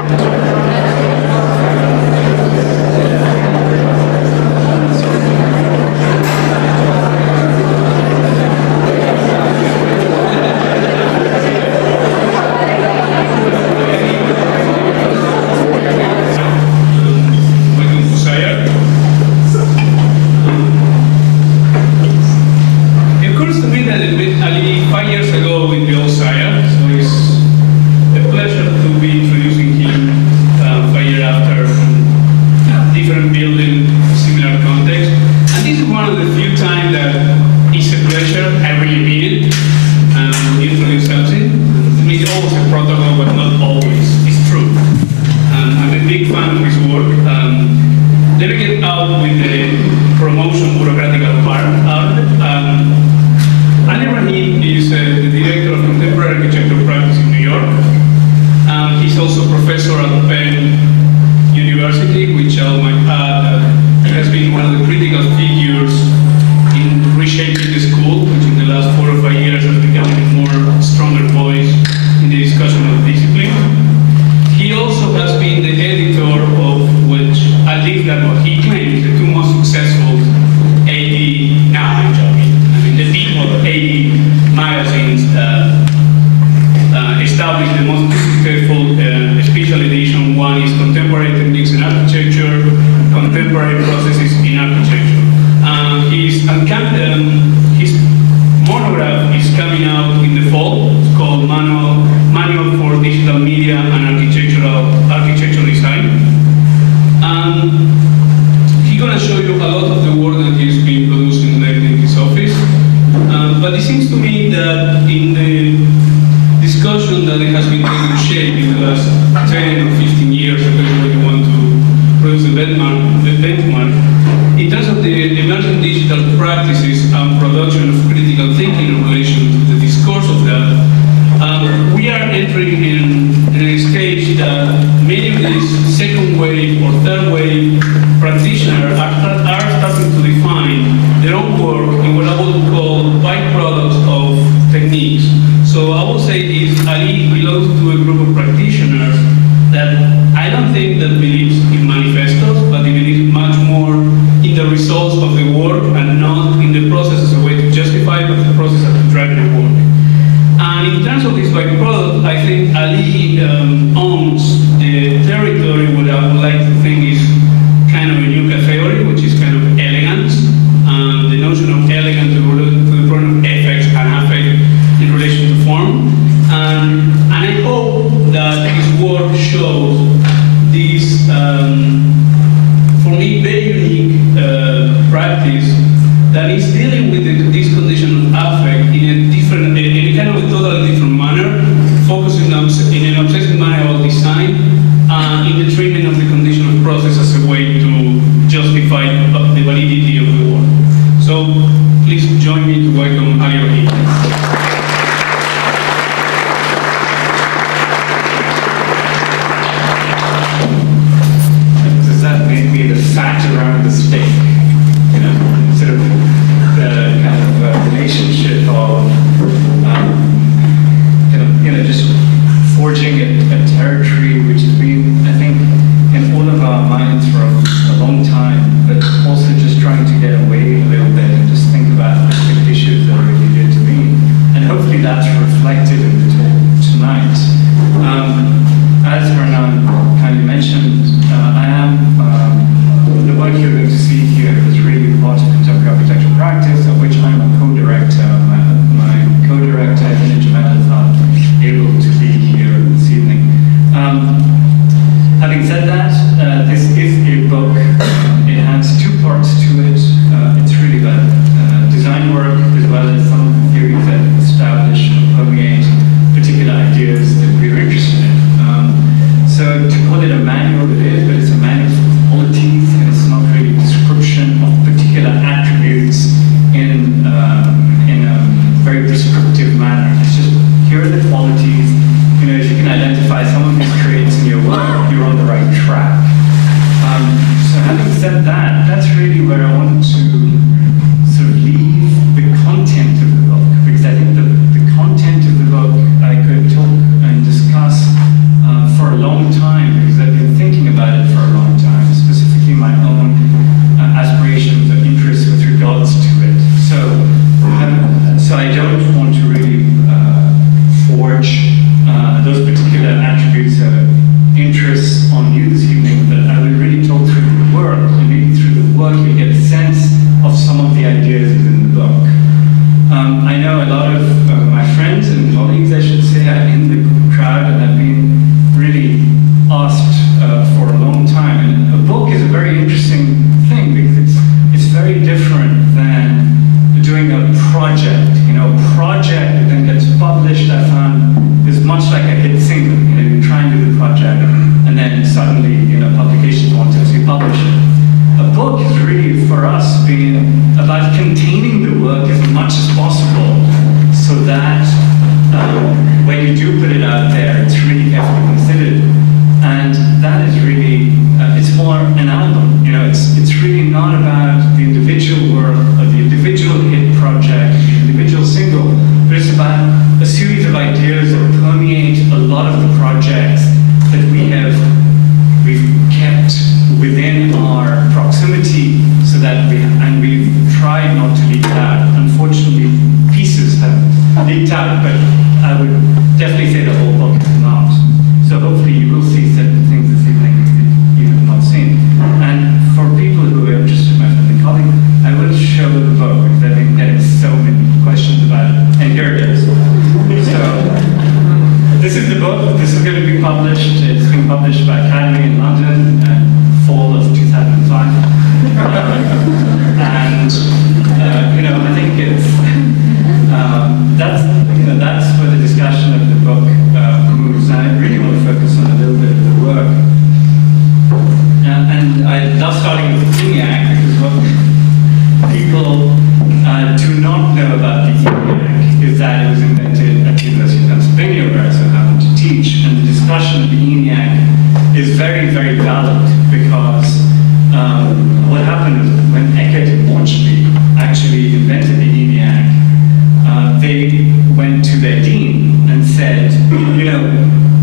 Colombia. Rahim is the director of contemporary architecture practice in New York. He's also professor at Penn University, which I might add he has been one of the critical figures in reshaping the school, which in the last 4 or 5 years has become a more stronger voice in the discussion of discipline. He also has been the editor of which, at least that's what he claims, the 2 most successful AD, now I'm joking, I mean the people of AD magazines established the most successful special edition. One is Contemporary Techniques in Architecture, Contemporary Processes in Architecture. His monograph is coming out in the fall. It's called Manual for Digital Media and Architectural Design. He's going to show you a lot of the work that he's been producing lately in his office. But it seems to me that in the discussion that it has been taking shape in the last 10 or 15 years, depending when you want to produce a benchmark, in terms of the emerging digital practices and production of critical thinking in relation to the discourse of that, we are entering in a stage that many of these second wave or third wave practitioners are starting to define their own work in what I would call byproducts of techniques. So I would say Ali belongs to a group of practitioners that I don't think that believes in manifestos, but they believe much more in the results of the work and not in the process as a way to justify, but the process as to drive the work. And in terms of this byproduct, I think Ali owns the territory what I would like to think is kind of a new category, which is kind of elegance, and the notion of elegance to the problem of effects and affect in relation to form. And I hope that his work shows this, for me, very unique practice that is dealing with this condition of affect in a kind of a totally different manner, focusing on in an obsessive manner definitely say the whole book is not. So hopefully you will see certain things this evening that you have not seen. And for people who are interested in my friendly colleague, I will show the book because I've been getting so many questions about it. And here it is. So this is the book. This is going to be published. It's being published by Academy in London fall of 2005. And I think it's that's where the discussion of the book moves. And I really want to focus on a little bit of the work. And I love starting with the ENIAC because what people do not know about the ENIAC is that it was invented at the University of Pennsylvania, where I so happen to teach. And the discussion of the ENIAC is very, very valid because what happened was when Eckert and Morchley actually invented the ENIAC, they went to their dean and said,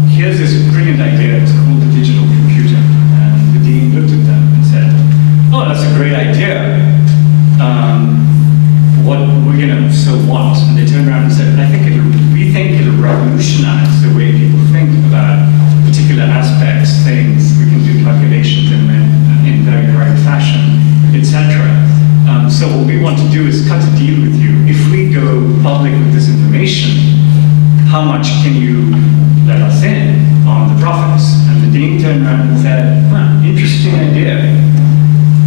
here's this brilliant idea, it's called the digital computer. And the dean looked at them and said, oh, that's a great idea. So what? And they turned around and said, we think it'll revolutionize the way people think about particular aspects, things, we can do calculations in very correct fashion, etc. So what we want to do is cut a deal with you. If we go public with this information, how much can you let us in on the profits? And the dean turned around and said, interesting idea.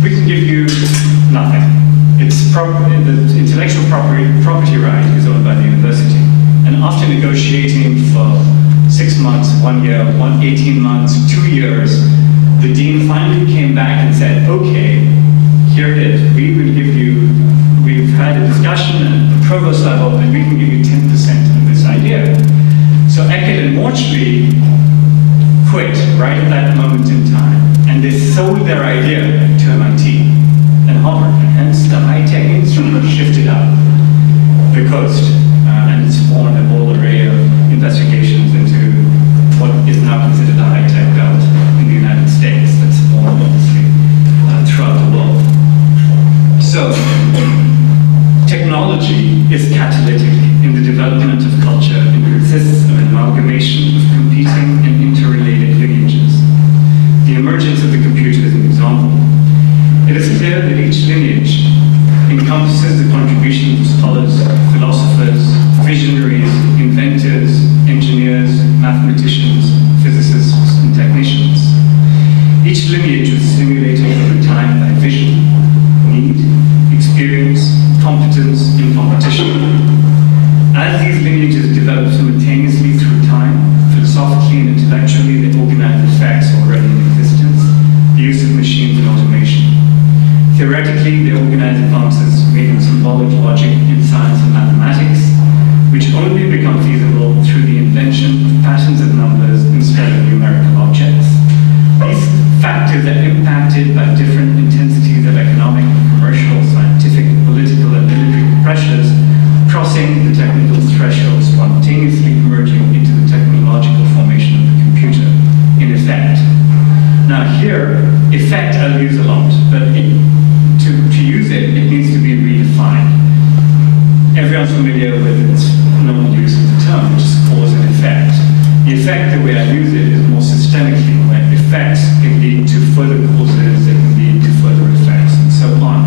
We can give you nothing. The intellectual property right is owned by the university. And after negotiating for 6 months, 1 year, 18 months, 2 years, the dean finally came back and said, okay, here it is. We will give you, we've had a discussion at the provost level, and we can give you 10% of this idea. So Eckert and Morchley quit right at that moment in time, and they sold their idea to MIT and Harvard, and hence the high-tech instrument shifted up the coast, and it's spawned a whole array of investigations into what is now considered the high-tech belt in the United States. That's spawned, obviously, throughout the world. So, technology is catalytic in the development of culture and consists of an amalgamation of competing and interrelated lineages. The emergence of the computer is an example. It is clear that each lineage encompasses the contributions of scholars, philosophers, visionaries, inventors, engineers, mathematicians, physicists, and technicians. Each lineage was stimulated over time by vision, need, experience, competence, and competition. As these lineages develop simultaneously through time, philosophically and intellectually, they organize effects already in existence, the use of machines and automation. Theoretically, they organize advances made in symbolic logic in science and mathematics, which only become feasible through the invention of patterns of numbers instead of numerical objects. These factors are impacted by different intensities of economic, commercial, scientific, political, and military pressures, crossing the technical threshold, spontaneously emerging into the technological formation of the computer, in effect. Now here, effect I'll use a lot, but to use it, it needs to be redefined. Everyone's familiar with its normal use of the term, which is cause and effect. The effect, the way I use it, is more systemically, where effects can lead to further causes, they can lead to further effects, and so on.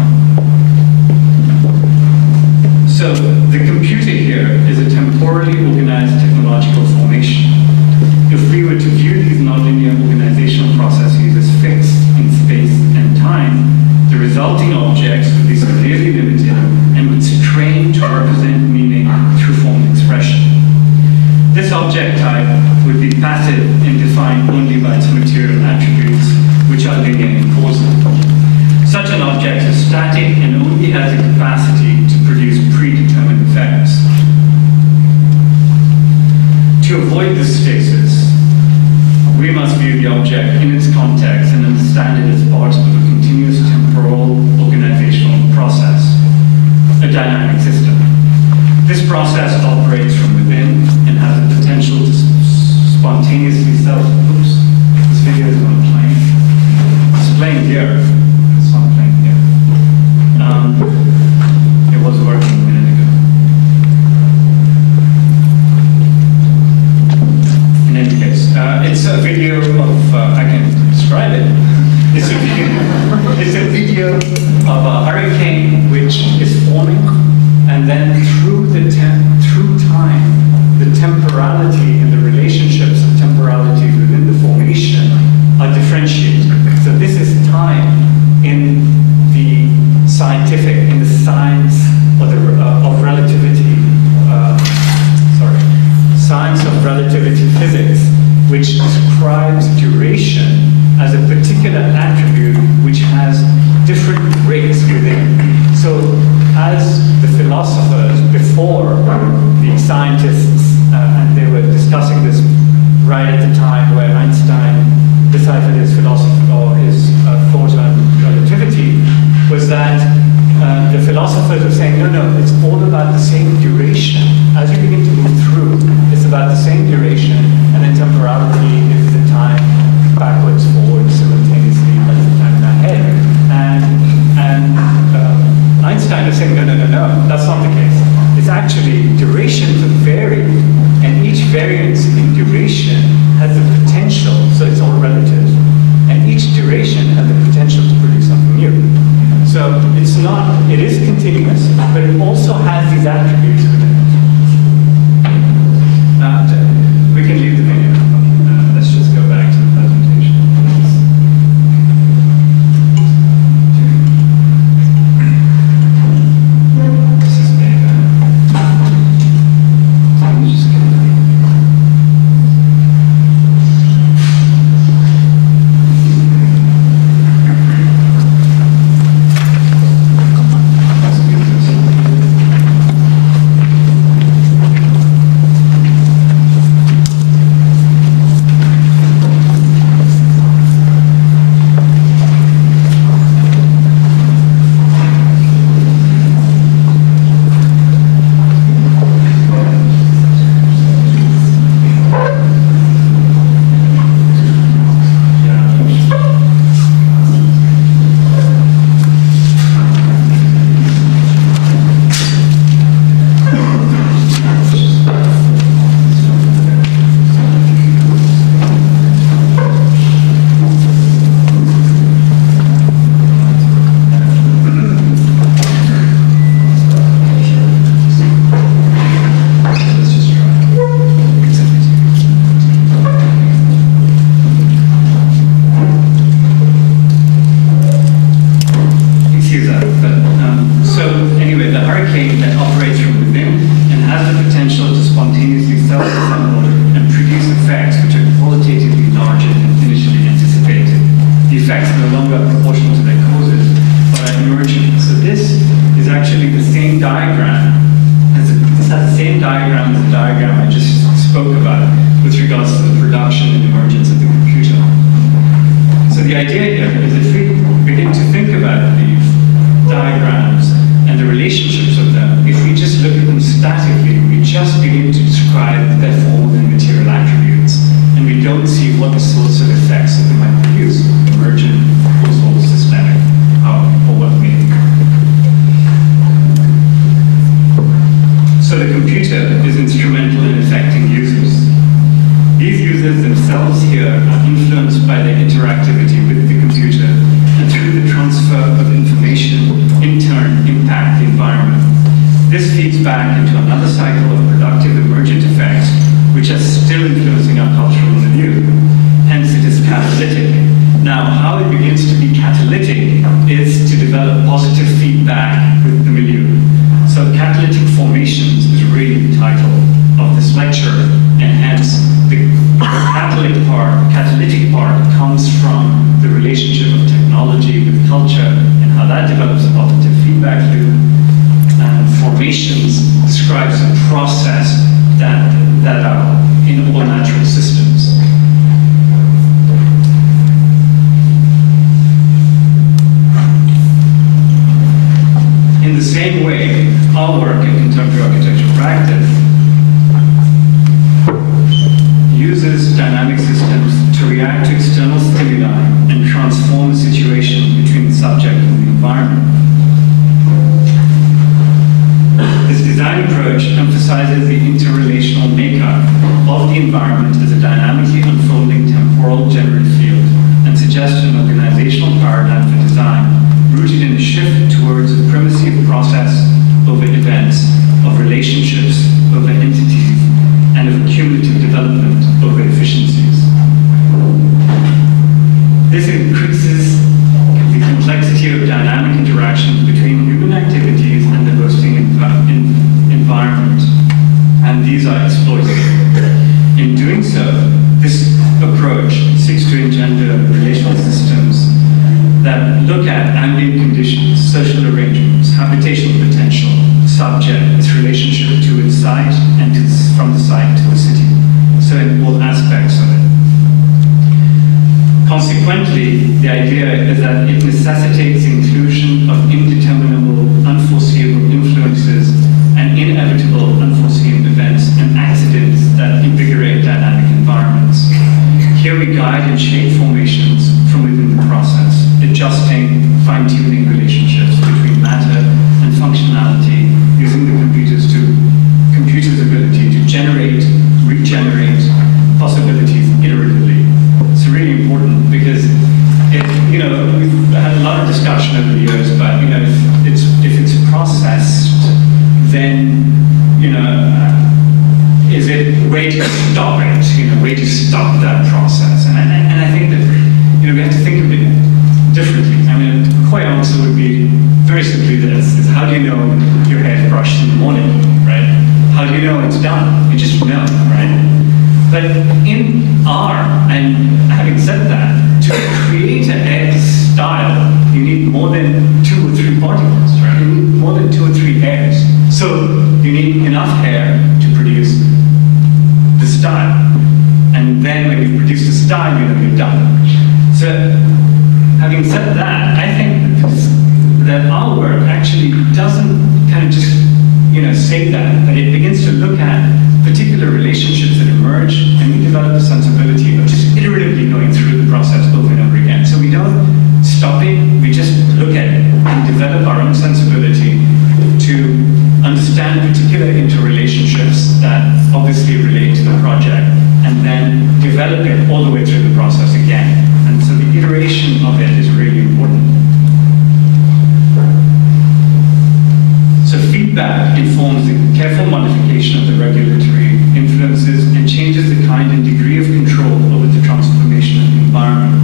So the computer here is a temporally organized technological formation. If we were to view these nonlinear organizational processes as fixed in space and time, the resulting objects would be severely limited and would strain to represent meaning through formal expression. This object type would be passive and defined only by its material attributes, which are linear and causal. Such an object is static and only has the capacity to produce predetermined effects. To avoid this stasis, we must view the object in its context and understand it as part of a continuous temporal organizational process, a dynamic system. This process operates from within and has the potential to spontaneously oops, this video is not playing. It's playing here. It's not playing here. It was working a minute ago. a video of, I can describe it. It's a video of a hurricane which is forming, and then through time, the temporality and the relationships of temporality within the formation are differentiated. So this is time in the scientific, in the science of relativity, science of relativity physics, which describes duration as a particular attribute which has different rates within. So as the philosophers before the scientists, and they were discussing this right at the time where Einstein deciphered his philosophy or his thought on relativity, was that the philosophers were saying, no, it's all about the same duration. As you begin to move through, it's about the same duration, and then temporality is the time backwards, forward, simultaneously, at the time in our head. And Einstein was saying, no, that's not the case. It's actually durations vary, and each variance in duration has the potential, so it's all relative, and each duration has the potential to produce something new. So it's not, it is continuous, but it also has these attributes within it. We can leave the video. Let's just go back to the presentation. This is data. Let me just get Catalytic Formations is really the title of this lecture, and hence the catalytic part comes from the relationship of technology with culture and how that develops a positive feedback loop. And formations describes a process that are in all natural systems. In the same way, our work in contemporary architectural practice uses dynamic systems to react to external stimuli and transform the situation between the subject and the environment. This design approach emphasizes the interrelational makeup of the environment as a dynamically unfolding template possibilities iteratively. It's really important because we've had a lot of discussion over the years about, if it's processed, then, is it a way to stop it, way to stop that process? And I think that, we have to think of it differently. I mean, a quick answer would be very simply this, is how do you know your hair's brushed in the morning, right? How do you know it's done? You just know, right? But in R, and having said that, to create a hair style, you need more than 2 or 3 particles, right? You need more than 2 or 3 hairs. So you need enough hair to produce the style. And then when you produce the style, you're done. So having said that, I think that our work actually doesn't kind of just, say that, but it begins to look at particular relationships that emerge, and we develop a sensibility of just iteratively going through the process over and over again. So we don't stop it, we just look at it and develop our own sensibility to understand particular interrelationships that obviously relate to the project, and then develop it all the way through the process again. And so the iteration of it is really important. So feedback informs the careful modification of the regulatory influences and changes the kind and degree of control over the transformation of the environment.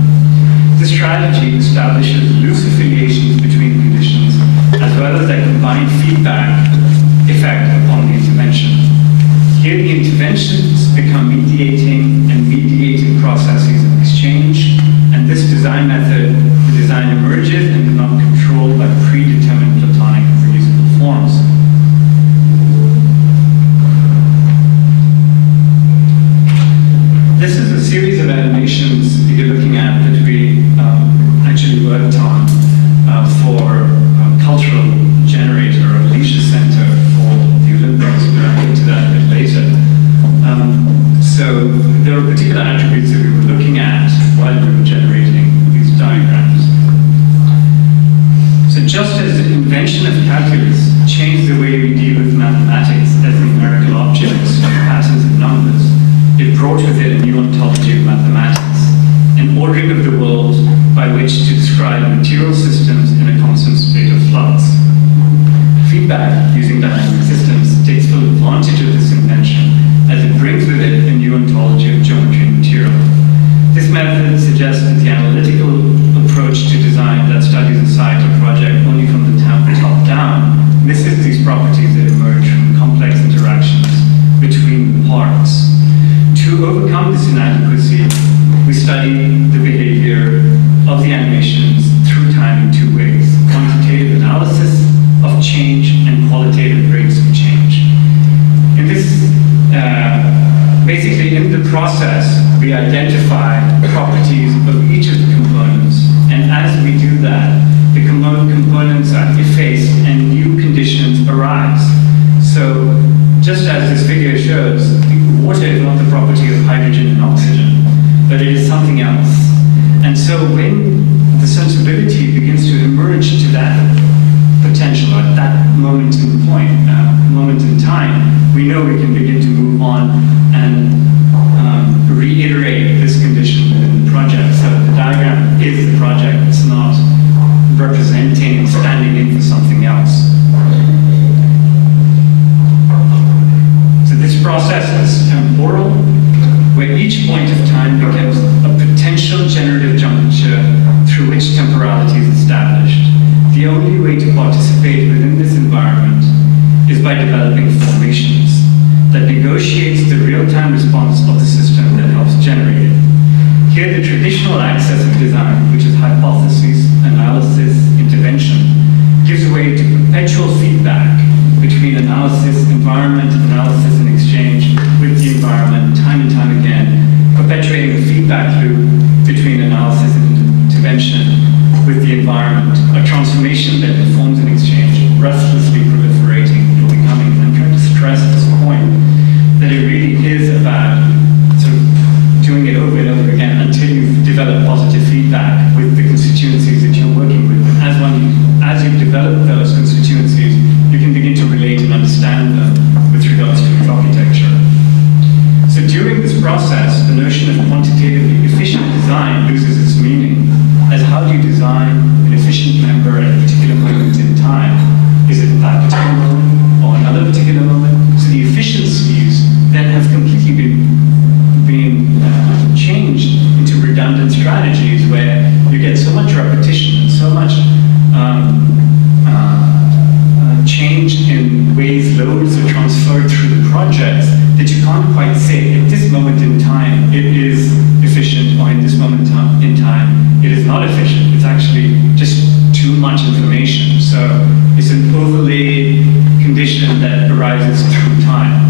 This strategy establishes loose affiliations between conditions as well as their combined feedback effect upon the intervention. Here the interventions become mediating and mediated processes of exchange, and this design method, the design emerges and is not controlled by predetermined platonic reusable forms. This is a series of animations that you're looking at that we actually worked on for a cultural generator, a leisure center for the Olympics. We'll get to that a bit later. So there are particular attributes that we were looking at while we were generating these diagrams. So just as the invention of calculus changed the way we deal with mathematics as numerical objects, patterns and numbers, it brought with it a new ontology of mathematics, an ordering of the world by which to describe material systems in a constant state of flux. Feedback using dynamic systems takes full advantage of this invention as it brings with it a new ontology of geometry and material. This method suggests that the analytical approach to design that studies a site or project only from the top down misses these properties that emerge from complex interactions between the parts. To overcome this inadequacy, we study the behavior of the animations through time in 2 ways: quantitative analysis of change and qualitative rates of change. In this, basically in the process, we identify properties of each of the components, and as we do that, the components are effaced and new conditions arise. So just as this video shows, water is not the property of hydrogen and oxygen, but it is something else. And so when the sensibility begins to emerge to that potential at that moment in time, we know we can begin to move on and reiterate this condition within the project. So the diagram is the project, it's not representing, standing in for something else. So this process is temporal, where each point of time becomes a potential generative juncture through which temporality is established. The only way to participate within this environment is by developing formations that negotiates the real-time response of the system that helps generate it. Here, the traditional access of design, which is hypothesis, analysis, intervention, gives way to perpetual feedback between analysis, environment, analysis, and exchange with the environment, time and time again, perpetuating a feedback loop between analysis and intervention with the environment, a transformation that informs an exchange, restlessly proliferating and becoming. I'm trying to stress this point, that it really is about sort of doing it over and over again until you develop positive feedback process, the notion of quantitatively efficient design loses its meaning, as how do you design an efficient member at a particular moment in time? Is it that particular moment or another particular moment? So the efficiencies then have completely been changed into redundant strategies where you get so much repetition and so much change in ways loads are transferred through the projects that you can't quite say at this moment in time it is efficient, or in this moment in time it is not efficient. It's actually just too much information. So it's an overlay condition that arises through time.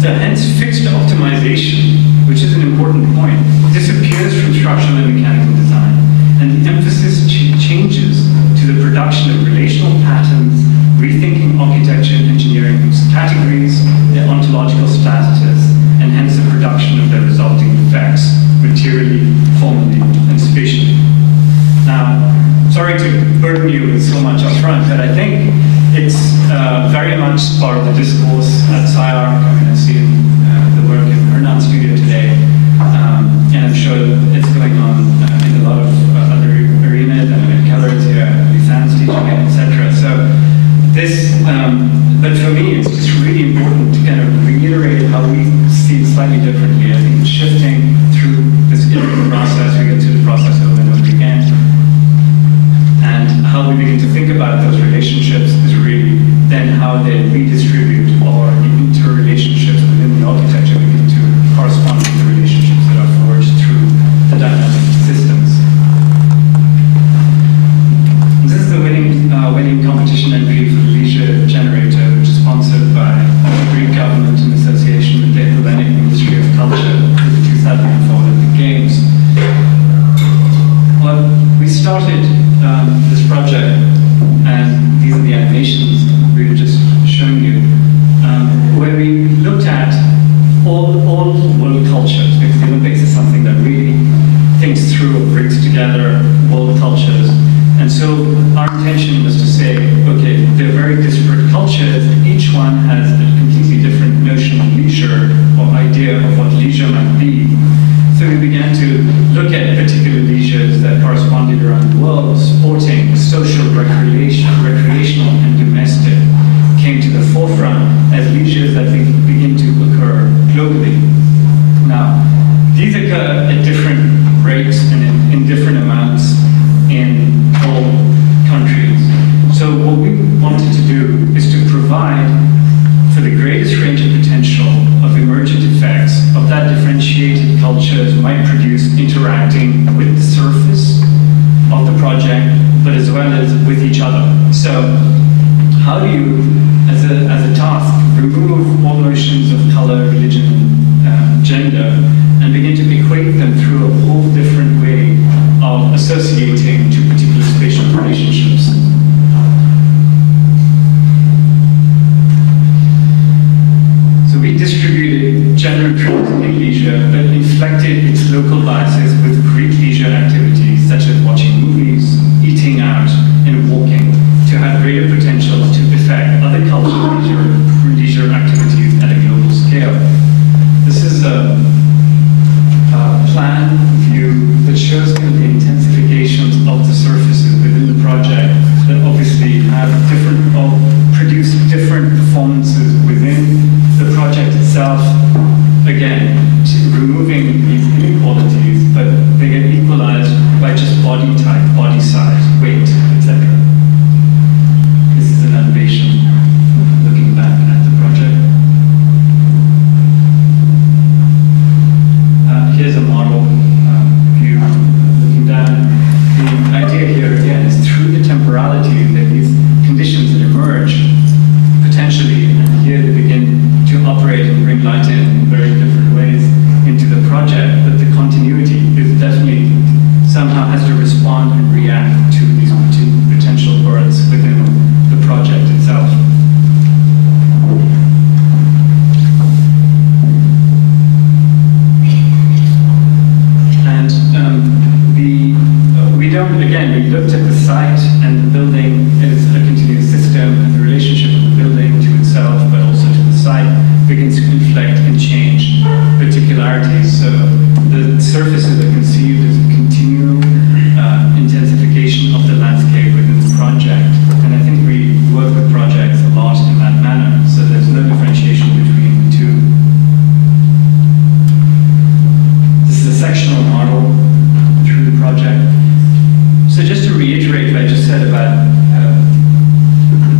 So hence fixed optimization, which is an important point, disappears from structural and mechanical design, and the emphasis changes to the production of relational patterns, rethinking architecture and engineering categories, their ontological status, and hence the production of their resulting effects, materially, formally, and spatially. Now, sorry to burden you with so much up front, but I think it's very much part of the discourse at SCI-Arc. I mean, I've seen the work in Hernan's studio today, and I'm sure it's going on in a lot of other arenas. I mean, Keller is here, Lisanne's teaching it, etc. So this, but for me, it's just really important to kind of reiterate how we see it slightly differently. I think shifting through this iterative process, we get to the process over and over again, and how we begin to think about those relationships is really then how they redistribute, or the interrelationships within the architecture begin to correspond with the relationships that are forged through the dynamic systems. And this is the winning competition entry for the leisure generator, which is sponsored by the Greek government in association with the Hellenic Ministry of Culture for the 2004 Olympic Games. Well, we started this project, and these are the animations we were just showing you, where we looked at all world cultures, because the Olympics is something that really thinks through or brings together world cultures. And so our intention was to say, okay, they're very disparate cultures, each one has a completely different notion of leisure or idea of what leisure might be. So we began to look at particular leisures that corresponded around the world. Sporting, social, recreational, and domestic came to the forefront as leisures that begin to occur globally. Now, these occur at different rates and in different amounts in all countries. So what we wanted to do is to provide for the greatest range of potential of emergent effects of that differentiated cultures might produce interacting with the surface of the project, but as well as with each other. So how do you, as a task, remove all notions of color, religion, gender, and begin to equate them through a whole different way of associating to particular spatial relationships? So we distributed gender trends in leisure, but inflected its local biases with Greek leisure activities such as watching movies, eating out, and walking to have greater potential to affect other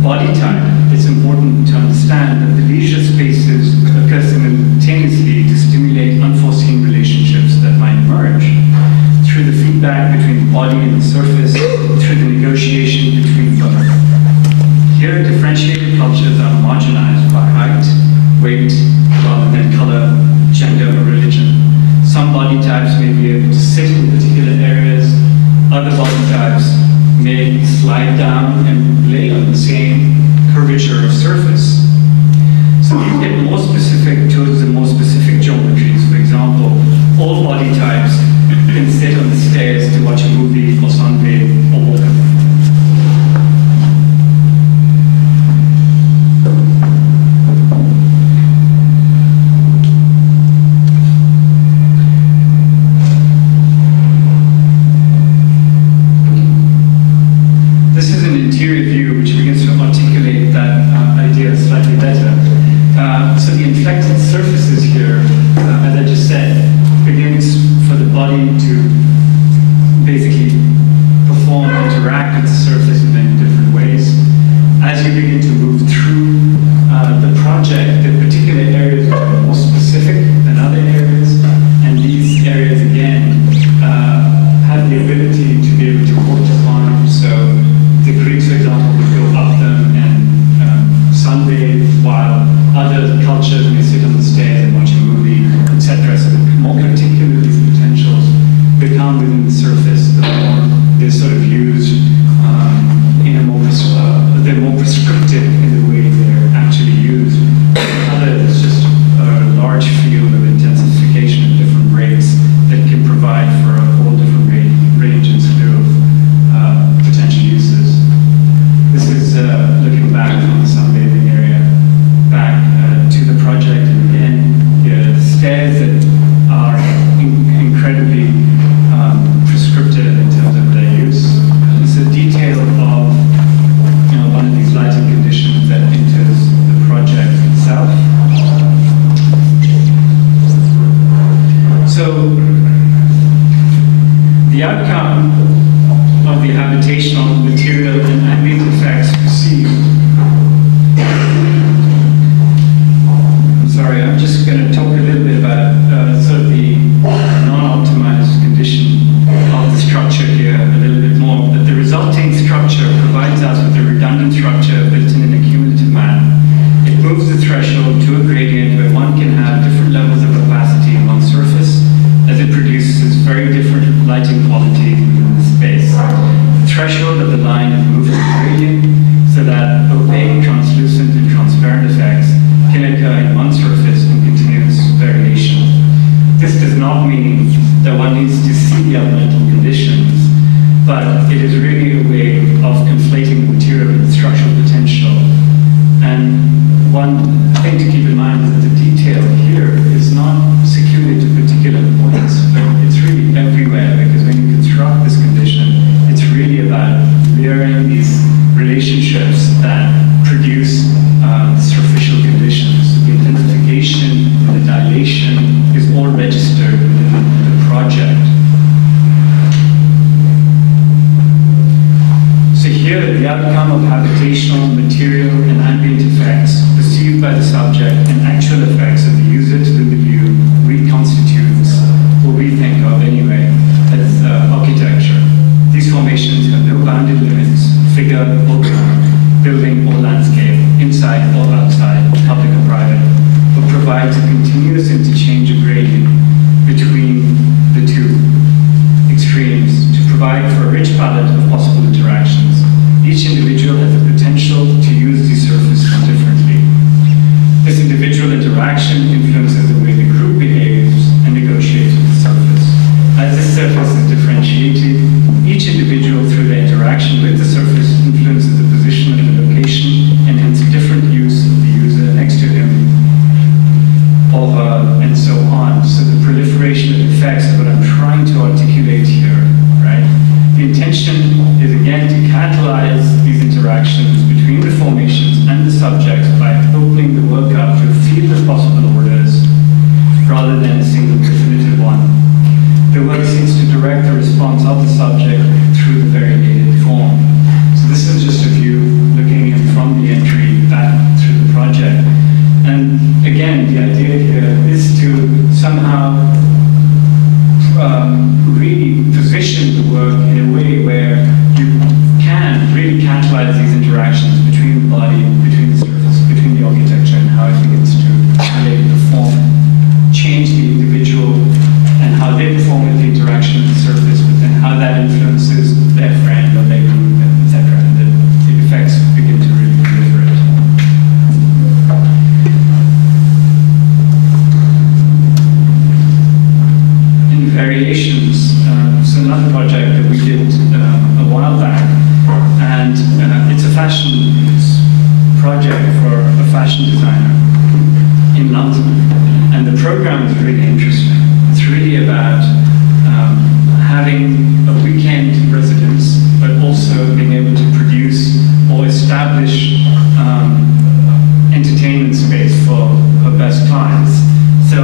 body type, it's important to understand that the leisure spaces occur simultaneously to stimulate unforeseen relationships that might emerge through the feedback between the body and the surface, through the negotiation between both. Here, differentiated cultures are homogenized by height, weight, rather than color, gender, or religion. Some body types may be able to sit in particular areas, other body types may slide down and lay on the same curvature of surface. So you get more specific towards the more specific geometries. For example, all body types can sit on the stairs to watch a movie or sunbathe or walk around. This is an interior view which begins to articulate that idea slightly better. So the inflected surfaces here, as I just said, begins for the body to basically perform, interact with the surface in many different ways. As you begin to move through the project, there are particular areas which are more specific than other areas, and these areas again have the ability to be able to work upon. So the Greeks, for example, would go up them and sunbathe, while other cultures may sit on the stairs and watch a movie, etc. So the more particular these potentials become within the surface, the more they're sort of used in a more, they're more prescriptive in the way they're actually used. Others, it's just a large field of intensification at different rates that can provide for a whole different range and slew of potential uses. This is looking back from the sunbathing area back to the project, and again, here the stairs that are incredibly prescriptive in terms of their use. It's a detail of one of these lighting conditions that enters the project itself. So the outcome of the habitational, material, and ambient effects perceived. I'm sorry, I'm just going to talk a little bit about sort of the non-optimized condition of the structure here a little bit more. That the resulting structure provides us with a redundant structure built in a cumulative manner. It moves the threshold to a gradient where one can have different levels of opacity in one surface, as it produces very different lighting quality within the space. The threshold of the line is moved to a gradient so that opaque, translucent, and transparent effects can occur in one surface in continuous variation. This does not mean that one needs to see the elemental conditions, but it is really a way of conflating the material with the structural potential. And one thing to keep in mind is that the detail here is not secluded to particular points, but it's really everywhere, because when you construct this condition, it's really about mirroring these relationships that produce the superficial conditions. So the intensification and the dilation is all registered within the project. So here, the outcome of project for a fashion designer in London. And the program is really interesting. It's really about having a weekend residence, but also being able to produce or establish entertainment space for her best clients. So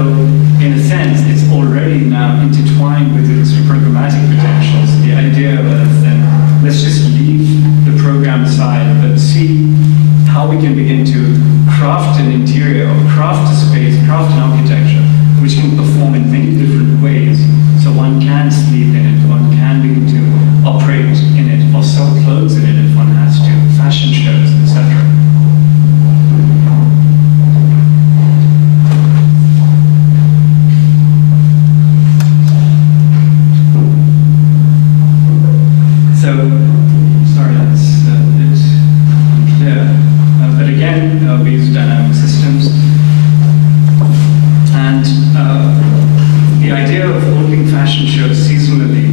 in a sense, it's already now intertwined with its programmatic potentials. The idea was then, let's just leave the program aside, but see how we can begin to craft an interior, or craft a space, craft an architecture, which can perform in many different ways. So one can sleep in it, one can begin to operate in it, or sell clothes in it if one has to, fashion shows, etc. So, sorry, that's a bit unclear. But again, we use dynamic systems. And the idea of holding fashion shows seasonally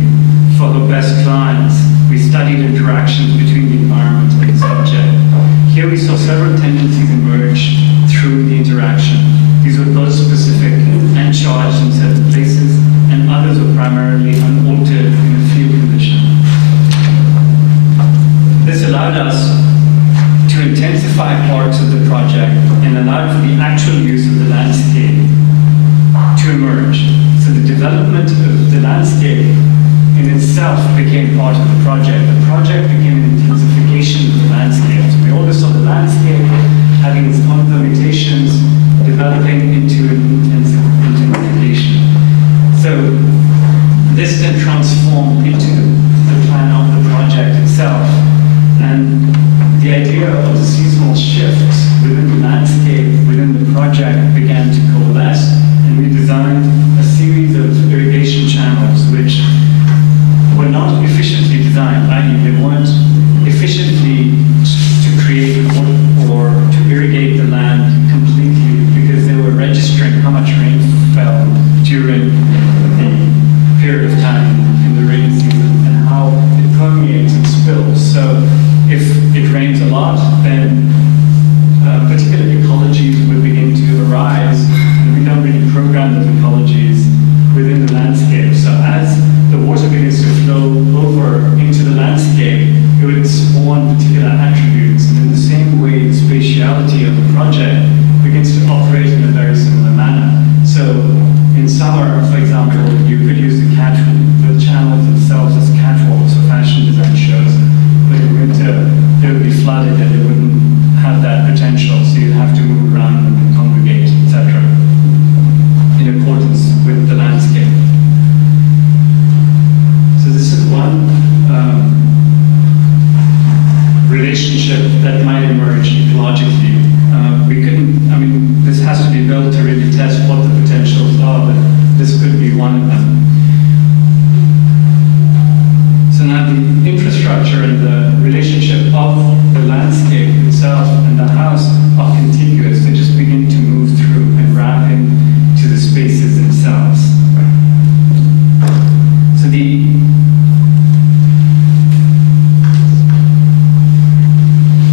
for her best clients, we studied interactions between the environment and the subject. Here we saw several tendencies emerge through the interaction. These were both specific and charged in certain places, and others were primarily unaltered in a field condition. This allowed us to intensify parts of the project and allowed for the actual use of the landscape to emerge. So the development of the landscape in itself became part of the project. The project became an intensification of the landscape. So we always saw the landscape having its own permutations, developing into an intensification. So this then transformed into the plan of the project itself. And the idea of the seasonal shifts within the landscape, within the project, began to coalesce, and we designed a series of irrigation channels which were not efficiently designed, i.e. they weren't efficiently to create or to irrigate the land completely, because they were registering how much rain fell during the period of time in the rainy season and how it permeates and spills. So if it rains a lot, then particular ecologies would begin to arise, and we don't really program those ecologies within the landscape. So as the water begins to flow over into the landscape, it would spawn particular attributes, and in the same way, the spatiality of the project begins to operate in a very similar manner. So in summer, for example, you could use the channels themselves as catwalks or fashion design shows. But in winter, they would be flooded and they wouldn't have that potential, so you'd have to move around and congregate, etc., in accordance with the landscape. So this is one relationship that might emerge ecologically. We couldn't, I mean, this has to be built to really test what the potentials are, but this could be one of them. So now the infrastructure and the relationship of the landscape itself and the house are contiguous. They just begin to move through and wrap into the spaces themselves. So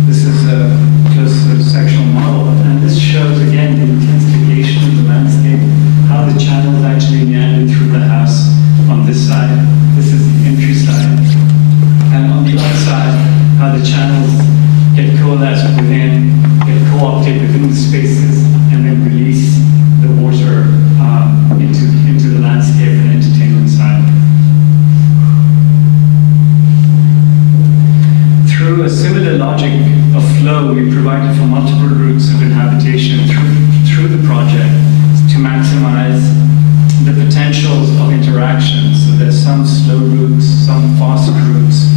this is a close sectional model, and this shows again the intensification of the landscape, how the channels actually meander through the house on this side. This is the entry side. And on the other side, how the channels get coalesced within, get co-opted within the spaces, and then release the water into the landscape and entertainment side. Through a similar logic of flow, we provided for multiple routes of inhabitation through the project to maximize the potentials of interactions. So there's some slow routes, some fast routes,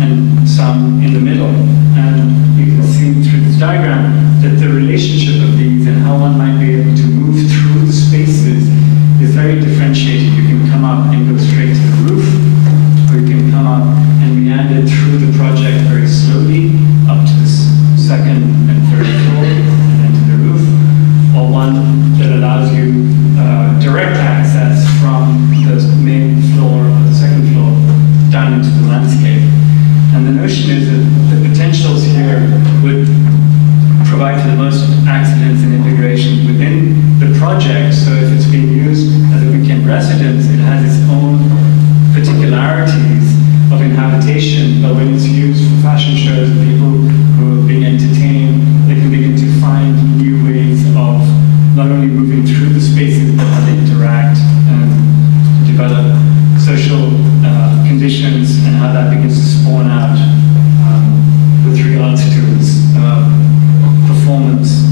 and some in the middle. And you can see through this diagram that the relationship of these and how one might be able to move through the spaces is very differentiated. You can come up and go straight to the roof, or you can come up and meander through the project very slowly up to the second and third floor. provide for the most accidents and integrations within the project. So if it's being used as a weekend residence, it has its own particularities of inhabitation, but when it's used for fashion shows, people who are being entertained, they can begin to find new ways of not only moving through the spaces, but how they interact and develop social conditions, and how that begins to spawn out with regards to its performance,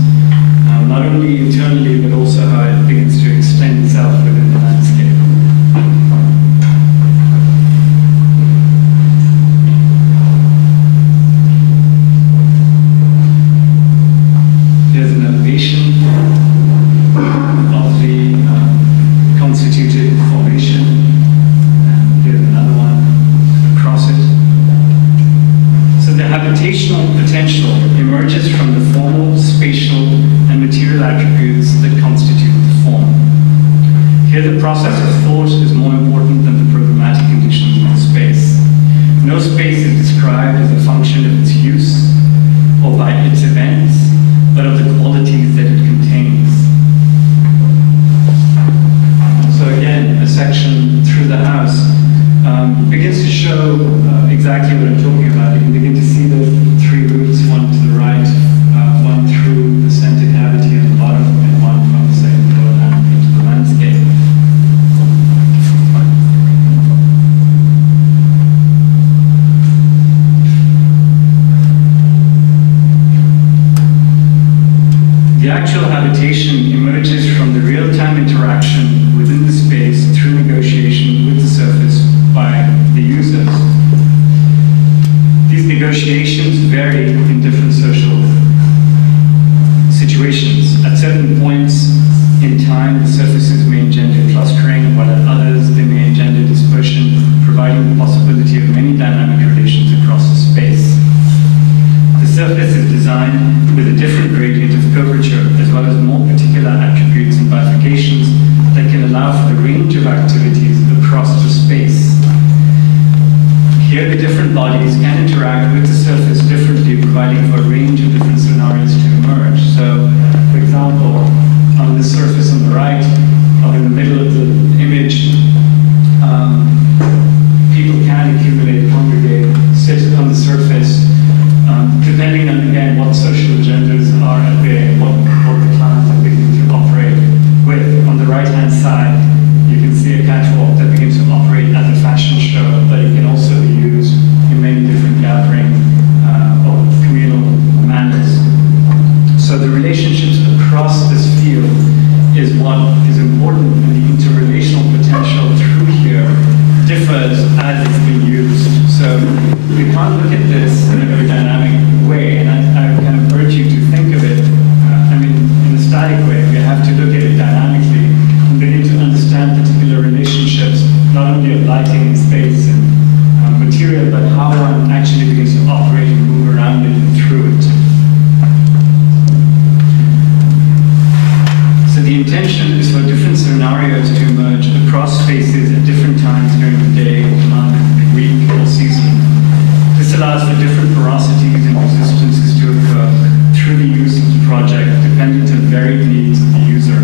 not only internally, but also how it begins to extend itself within the landscape. Here's an elevation of the constituted formation. And here's another one across it. So the habitational potential emerges from the formal, spatial, and material attributes that constitute the form. Here the process of thought is more important than the programmatic conditions of the space. No space is described as a function of its use or by its events, but of the qualities that it contains. So again, a section through the house begins to show exactly what I'm talking about. You can begin to see the three routes, one to the right, one through the center cavity at the bottom, and one from the second floor down into the landscape. The actual habitation emerges from the real-time interaction within the space through negotiation with the surface by the users. These negotiations vary in different social situations. At certain points in time, the surfaces may engender clustering, while at others they may engender dispersion, providing the possibility of many dynamic relations across the space. The surface is designed with a different gradient of curvature, as well as more particular attributes and bifurcations that can allow for the range of activities across the space. Here, the different bodies can interact with the surface differently, providing for a range of different scenarios to emerge. So, for example, on the surface on the right, or in the middle of the image, people can accumulate, congregate, sit on the surface, depending on, again, what social agendas are at play, what the clients are beginning to operate with. On the right-hand side, you can see a catwalk that begins to operate as a fashion show, but it can also be used in many different gathering or communal manners. So the relationships across this field is what is important, and the interrelational potential through here differs as it's being used. So you can't look at this in a very dynamic way, and I kind of urge you to think of it, in a static way. We have to look at it dynamically and begin to understand particular relationships, not only of lighting and space and material, but how one actually begins to operate and move around it and through it. So the intention is for different scenarios to emerge across spaces at different times during the day, month, week, or season. This allows for different porosities and resistances to occur through the use of the project, dependent on varied needs of the user.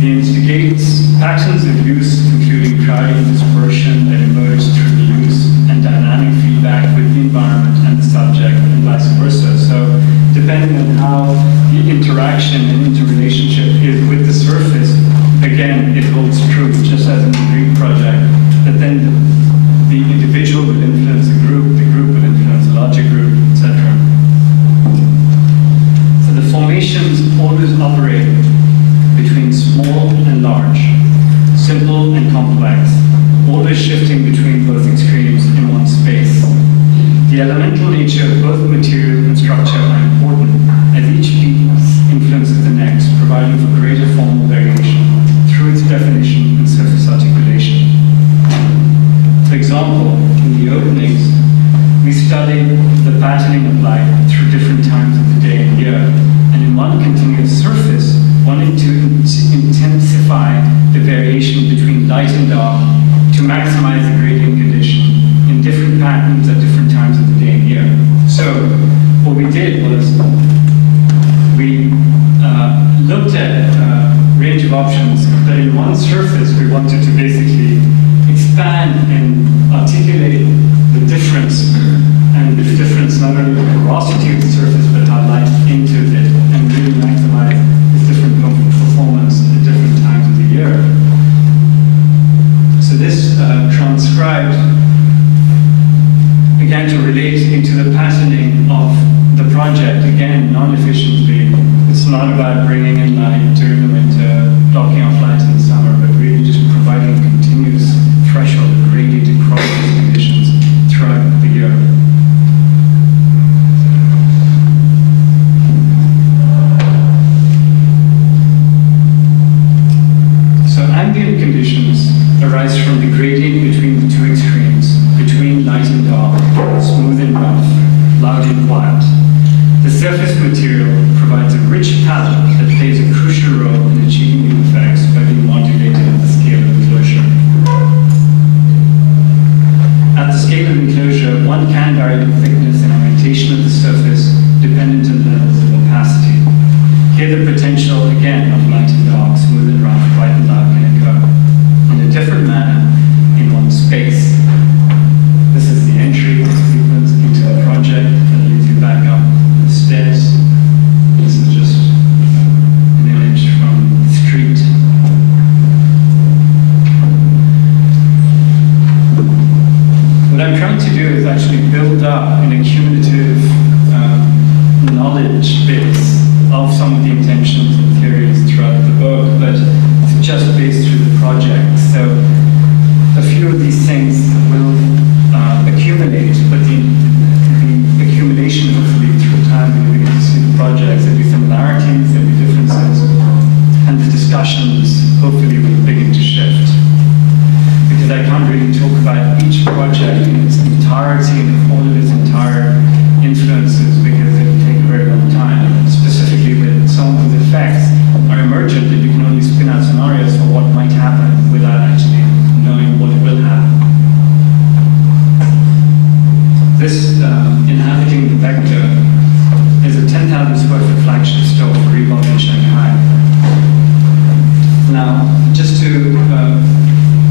The instigates patterns of use, including crowding and dispersion that emerge through the use, and dynamic feedback with the environment and the subject, and vice versa. So, depending on how the interaction and interrelationship is with the surface, again, it holds true, just as in the Greek project, that then the individual will influence the group will influence a larger group, etc. So the formations always operate between small and large, simple and complex, always shifting between both extremes in one space. The elemental nature of both material and structure are important, as each piece influences the next, providing for greater formal variation through its definition and surface articulation. project, again, non-efficiently. It's not about bringing in light during the winter, blocking off light in the summer, but really just providing continuous threshold radiated cross conditions throughout the year. So ambient conditions arise from the gradient between the two extremes, between light and dark, smooth and rough, loud and quiet. The surface material provides a rich palette that plays a crucial role in achieving the effects by being modulated at the scale of enclosure. At the scale of enclosure, one can vary the thickness and orientation of the surface dependent on levels of opacity. Here the potential, again, of light and dark, smooth and rough, bright and loud can occur in a different manner in one space. This is the entry sequence into the project that leads you back up the stairs. This is just an image from the street. What I'm trying to do is actually build up an accumulative knowledge base of some of the intentions and theories throughout the book, but it's just based through the project. So a few of these things will accumulate, but the accumulation hopefully through time we'll begin to see the projects, there'll be similarities, there'll be differences, and the discussions hopefully will begin to shift. Because I can't really talk about each project in its entirety and all of its entire influences because it will take a very long time. Specifically with some of the effects are emergent and you can only spin out scenarios for what might happen without actually knowing what will happen. This inhabiting the vector is a 10,000 square foot flagship store for Reebok in Shanghai. Now, just to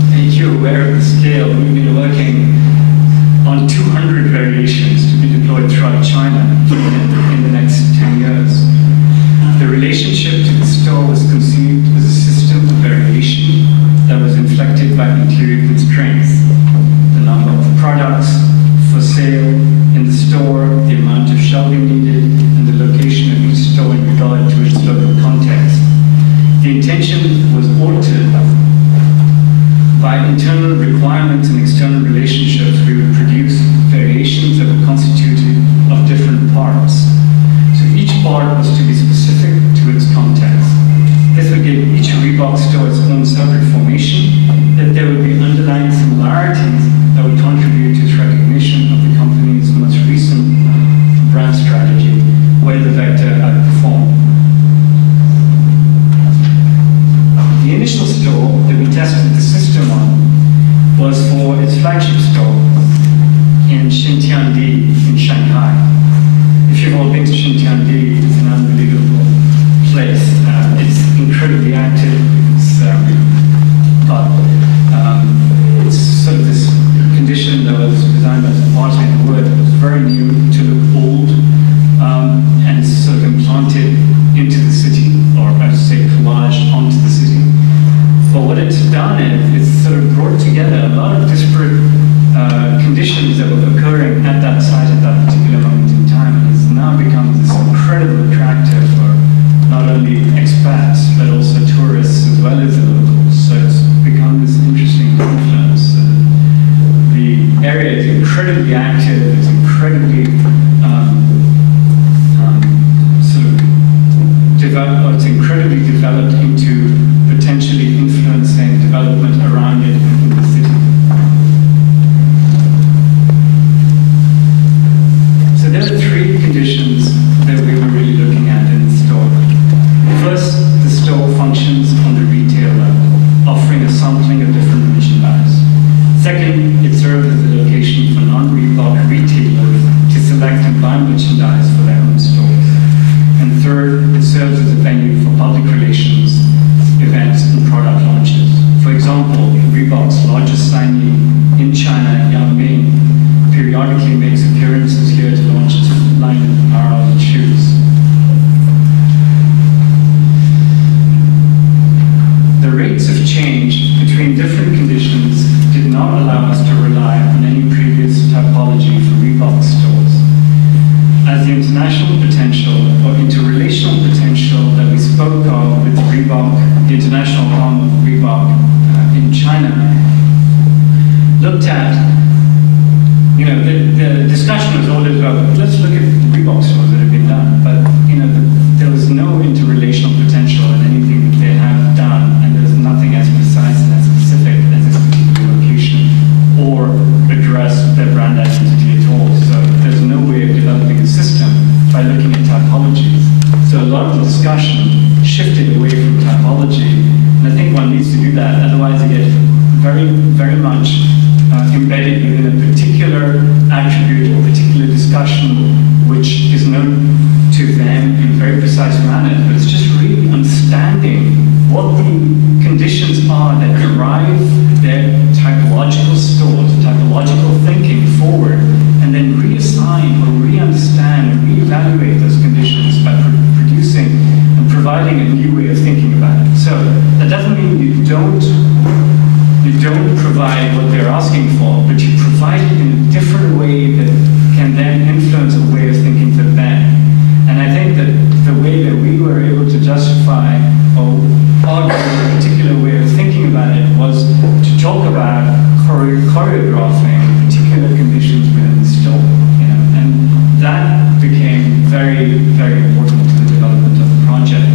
make you aware of the scale, we've been working on 200 variations to be deployed throughout China in the next 10 years. The relationship to the store was conceived as a system of variation that was inflected by interior constraints. The number of products for sale in the store, the amount of shelving needed, and the location of each store in regard to its local context. The intention was altered by internal requirements and external relationships. We would produce variations that were constituted of different parts. So each part was to be specific to its context. This would give each Reebok store its own separate formation, that there would be underlying similarities that would contribute to its recognition of the company's most recent brand strategy, where the vector outperformed. The initial store that we tested the system on was for its flagship store in Xintiandi in Shanghai. If you've all been to Xintiandi, it's an unbelievable place. It's incredibly active. It's sort of this condition that was designed by some artist in wood. It was very new to look old, and it's sort of implanted into the city, or I should say collaged onto the city. But what it's done is it's sort of brought together a lot of disparate conditions that were occurring at that site at that particular moment in time, and it's now become this incredibly attractive for not only expats but also tourists as well as the locals. So it's become this interesting influence. The area is incredibly active. It's incredibly it's incredibly developed into potentially influencing development around it in the city. So there are three conditions that we were really looking at in the store. First, the store functions on the retail level, offering a sampling of different merchandise. Second, it serves as a location for non-Reebok retailers to select and buy merchandise for their own stores. And third, it serves as a venue for public relations, potential or interrelational potential that we spoke of with Reebok, the international arm of Reebok in China, looked at, the discussion was always about, let's look at Reebok stores that have been done, but there was no interrelational potential in anything that they have done, and there's nothing as precise and as specific as this particular location or address their brand identity at all. So there's no way of developing a system by looking at typologies. So a lot of the discussion shifted away from typology, and I think one needs to do that, otherwise you get very, very much embedded within a particular attribute or particular discussion which is known to them in a very precise manner, but it's just really understanding what the conditions are that drive their typological stores, typological thinking forward, and then reassign or re-understand and re-evaluate those conditions by producing and providing a new way of thinking about it. So that doesn't mean you don't provide what they're asking for, but you provide it in a different way that can then influence a way of thinking for them. And I think that the way that we were able to justify or argue a particular way of thinking about it was to talk about choreographing particular conditions within the store, and that became very, very important to the development of the project.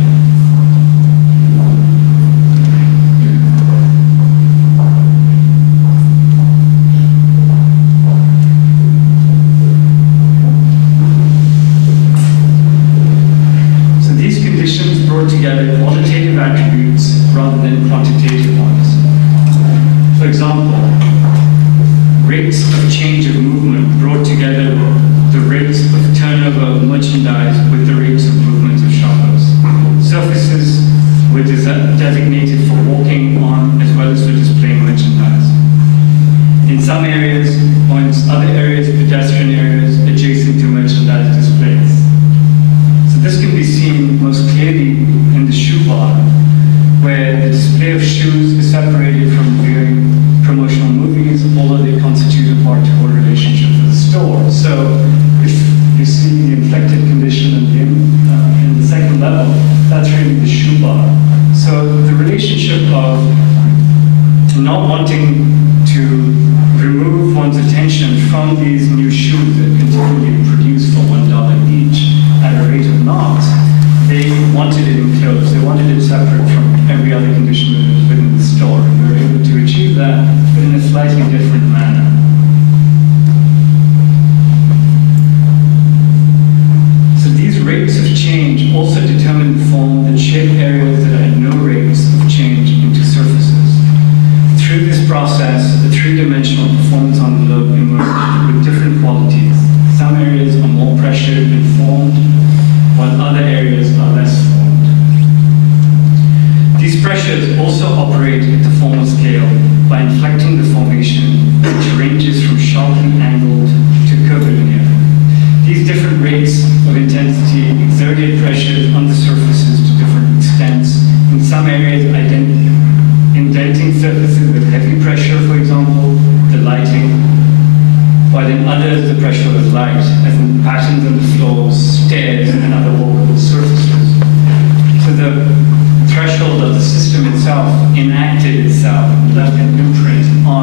Together qualitative attributes rather than quantitative ones. For example, rates of change of movement brought together the rates of turnover of merchandise with the rates of movement of shoppers. Surfaces were designated for walking on as well as for displaying merchandise. In some areas, or in other areas, pedestrian areas adjacent to merchandise displays. This can be seen most clearly in the shoe bar, where the display of shoes is separated from viewing promotional movies, although they constitute a part-to-whole relationship with the store. So if you see the inflected condition in the second level, that's really the shoe bar. So the relationship of not wanting to remove one's attention from these new shoes that continually produce for $1 each, at a rate of knots, they wanted it enclosed. They wanted it separate from every other condition within the store. And we were able to achieve that, but in a slightly different manner. So these rates of change also determine the form that shape areas that had no rates of change into surfaces. Through this process, the three-dimensional performance envelope emerged with different qualities. Some areas are more pressured and formed, while other areas are less formed. These pressures also operate at the formal scale by inflecting the formation, which ranges from sharply angled to curvilinear. These different rates of intensity exerted pressures on the surfaces to different extents. In some areas, indenting surfaces with heavy pressure, for example, the lighting, while in others the pressure was light, as in patterns on the floors, stairs, and other walkable surfaces. So the threshold of the system itself enacted itself and left an imprint on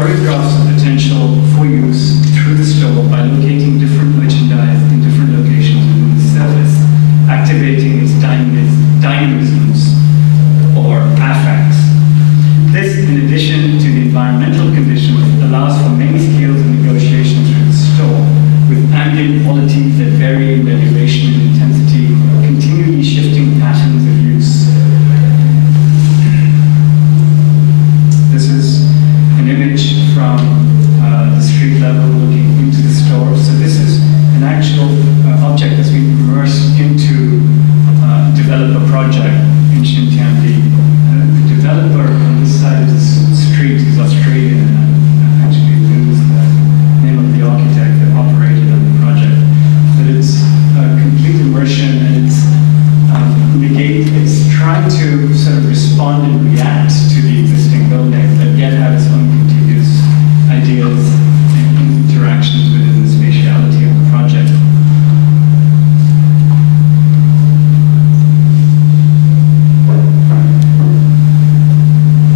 choreographs the potential for use through the store by locating different merchandise in different locations within the surface, activating its dynamisms or affects. This, in addition to the environmental conditions, allows for many scales of negotiation through the store, with ambient qualities that vary in their duration and intensity, continually shifting patterns of use. This is an image from the street level looking into the store. So this is an actual object that's been immersed into developer project in Xintiandi. The developer on this side of the street is Australian, and actually knows the name of the architect that operated on the project. But it's a complete immersion, and it's trying to sort of respond and react to the existing building, but yet have its own contiguous ideas and interactions within the spatiality of the project.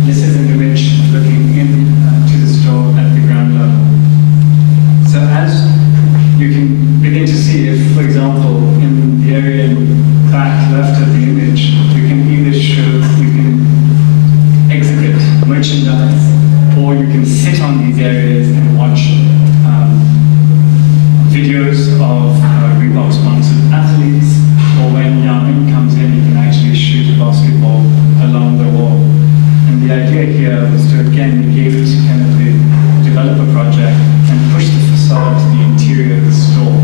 This is an image looking into the store at the ground level. So as you can begin to see, if, for example, in the area in the back left of the image, you can exhibit merchandise, or you can sit on these areas and watch videos of Reebok sponsored athletes, or when Rahim comes in, you can actually shoot a basketball along the wall. And the idea here was to again negate kind of the developer project and push the facade to the interior of the store.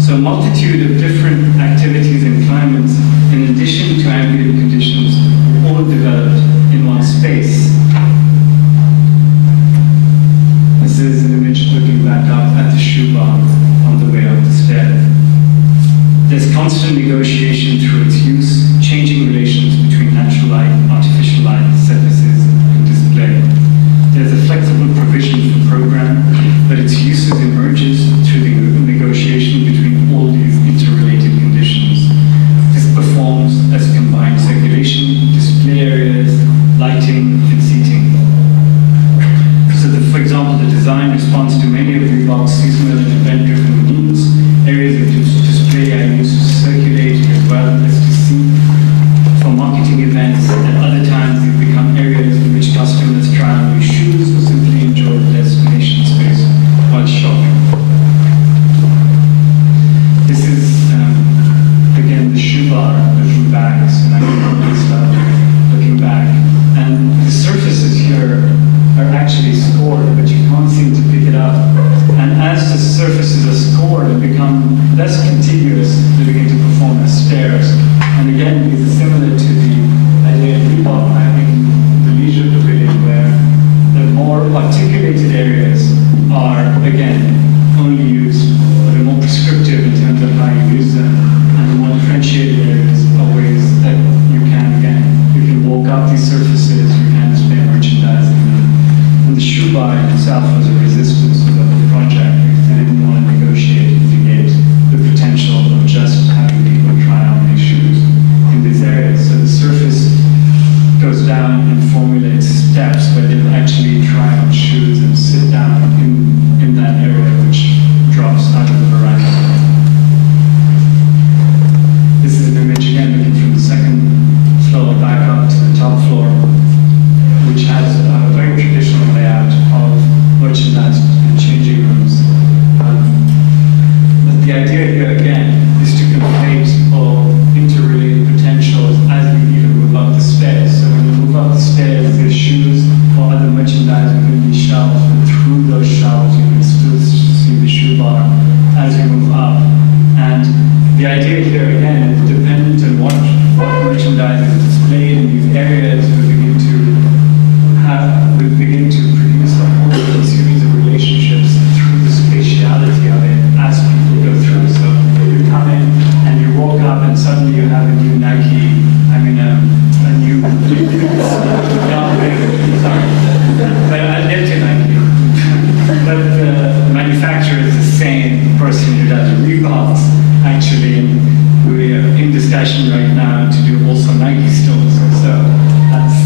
So a multitude of different activities and climates, in addition to ambient conditions, all developed in one space. This is an image looking back up at the shoe bar on the way up the stairs. There's constant negotiation through its use, changing relations between natural light, artificial light, surfaces, and display. There's a flexible provision for program, but its uses emerges through the negotiation between all these interrelated conditions. This performs as combined circulation, display areas, lighting, and seating. So for example, the design responds to many of Reebok's seasonal and event-driven needs. Areas of display are used to circulate as well as to see for marketing events, and other times they become areas in which customers try on new shoes or simply enjoy the destination space while shopping. This is, again, the shoe bar looking back, so now looking back. And the surfaces here are actually scored, but you can't seem to pick it up. And as the surfaces are scored and become less contiguous, they begin to perform as stairs. And again, these are similar to the idea of Reebok having the leisure pavilion, where the more articulated areas are, again, only used, or they're more prescriptive in terms of how you use them, and the more differentiated areas are ways that you can walk up these surfaces, you can display merchandise in them. And the shoe bar in itself was a resistance to the whole project, because they didn't want to negotiate and negate the potential of just having people try on these shoes in these areas. So the surface goes down and formulates steps where they'll actually try on shoes and sit down in that area, which drops out of the veranda. This is an image again looking from the second floor back up to the top floor, which has a very traditional layout of merchandise and changing rooms. But the idea here again is to conflate all interrelated potentials as you even move up the stairs. So when you move up the stairs, there's shoes or other merchandise within these shelves, and through those shelves you can still see the shoe bar as you move up. And the idea here again is dependent on what merchandise is displayed in these areas, we begin to produce a whole series of relationships through the spatiality of it as people go through. So you come in and you walk up and suddenly you have a new Nike, a new but I lived in Nike. But the manufacturer is the same person who does Reeboks, actually. We are in discussion right now to do also Nike stores. So that's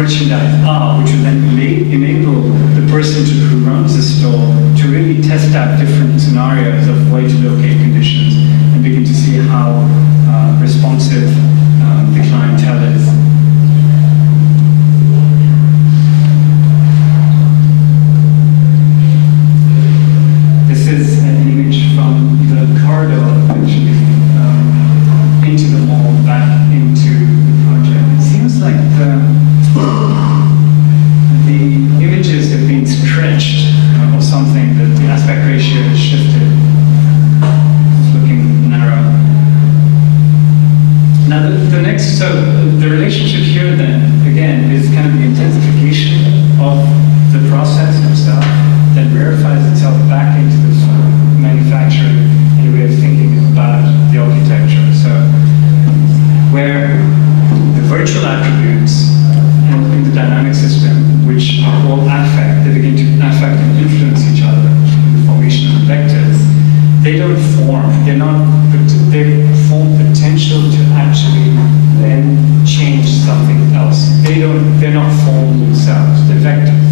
merchandise are, which will then enable the person who runs the store to really test out different scenarios of where to locate conditions and begin to see how responsive the clientele is. This is an image from the corridor, actually, into the mall, back into the project. It seems like the images have been stretched or something, that the aspect ratio has shifted. It's looking narrow. Now the next, so the relationship here then, again, is kind of the intensification of the process itself that verifies itself back into this manufacturing and a way of thinking about the architecture. So where the virtual attributes in the dynamic system, which are all affect, they begin to affect and influence each other in the formation of vectors, they don't form, they form potential to actually then change something else. They're not formed themselves, they're vectors.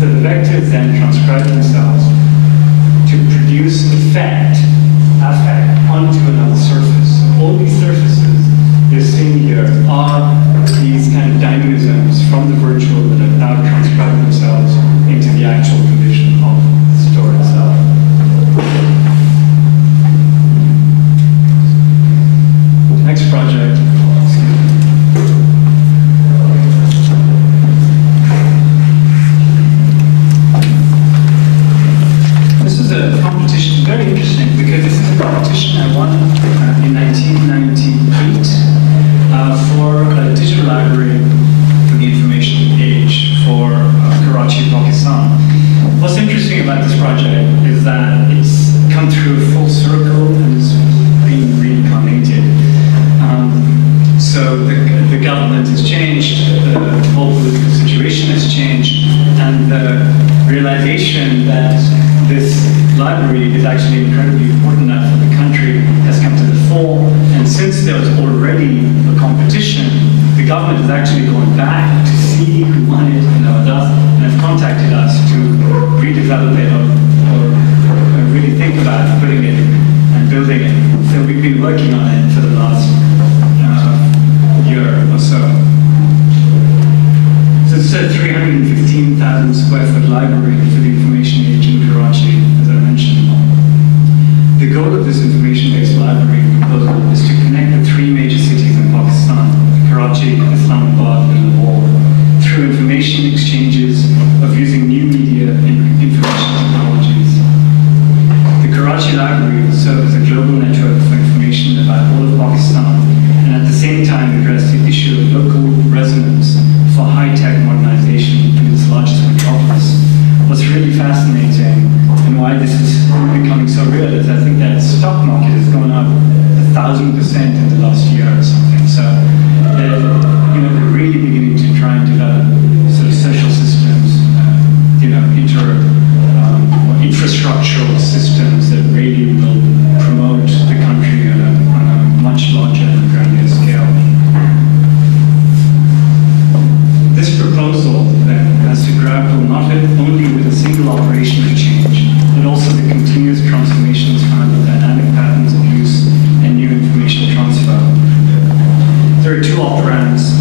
So the vectors then transcribe themselves to produce affect onto another surface. So all these surfaces you're seeing here are these kind of dynamisms from the virtual that have now transcribed themselves into the actual condition of the store itself. Next project. This is a competition, very interesting, because this is a competition I won in 1998 for a digital library for the information age for Karachi, Pakistan. What's interesting about this project is that it's come through a full circle and it's been reincarnated. So the government has changed, the whole political situation has changed, and the realization that this library is actually incredibly important now for the country has come to the fore. And since there was already a competition, the government has actually gone back to see who won it and have contacted us to redevelop it or really think about putting it and building it. So we've been working on it for the last year or so. So it's a 315,000 square foot library for the information age in Karachi, as I mentioned. The goal of this information-based library proposal is to connect the three major cities in Pakistan, Karachi, Islamabad, and Lahore, through information exchanges of using new media and information technologies. The Karachi library will serve as a global network for information about all of Pakistan, and at the same time address the issue of local resonance for high-tech modernization in its largest metropolis. What's really fascinating and why this is becoming so real is I think that the stock market has gone up 1,000% in the last year or something. So they're really beginning to try and develop sort of social systems, infrastructural systems that really will promote the country on a much larger and grander scale. This proposal then has to grapple not only with a single operation of change, but also the continuous transformations found in dynamic patterns of use and new information transfer. There are two operands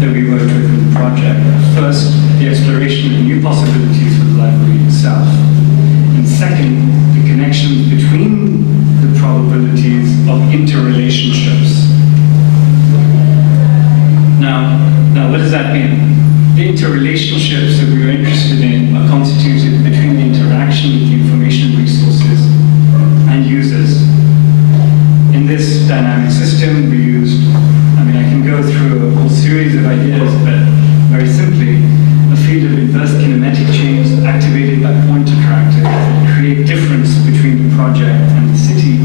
that we worked with in the project. First, the exploration of new possibilities for the library itself. And second, the connections between the probabilities of interrelationships. Now what does that mean? The interrelationships that we were interested in are constituted between the interaction with the information resources and users. In this dynamic system, we used, I can go through a whole series of ideas, but very simply, a field of inverse kinematic chains activated by point attractors that create difference between the project and the city.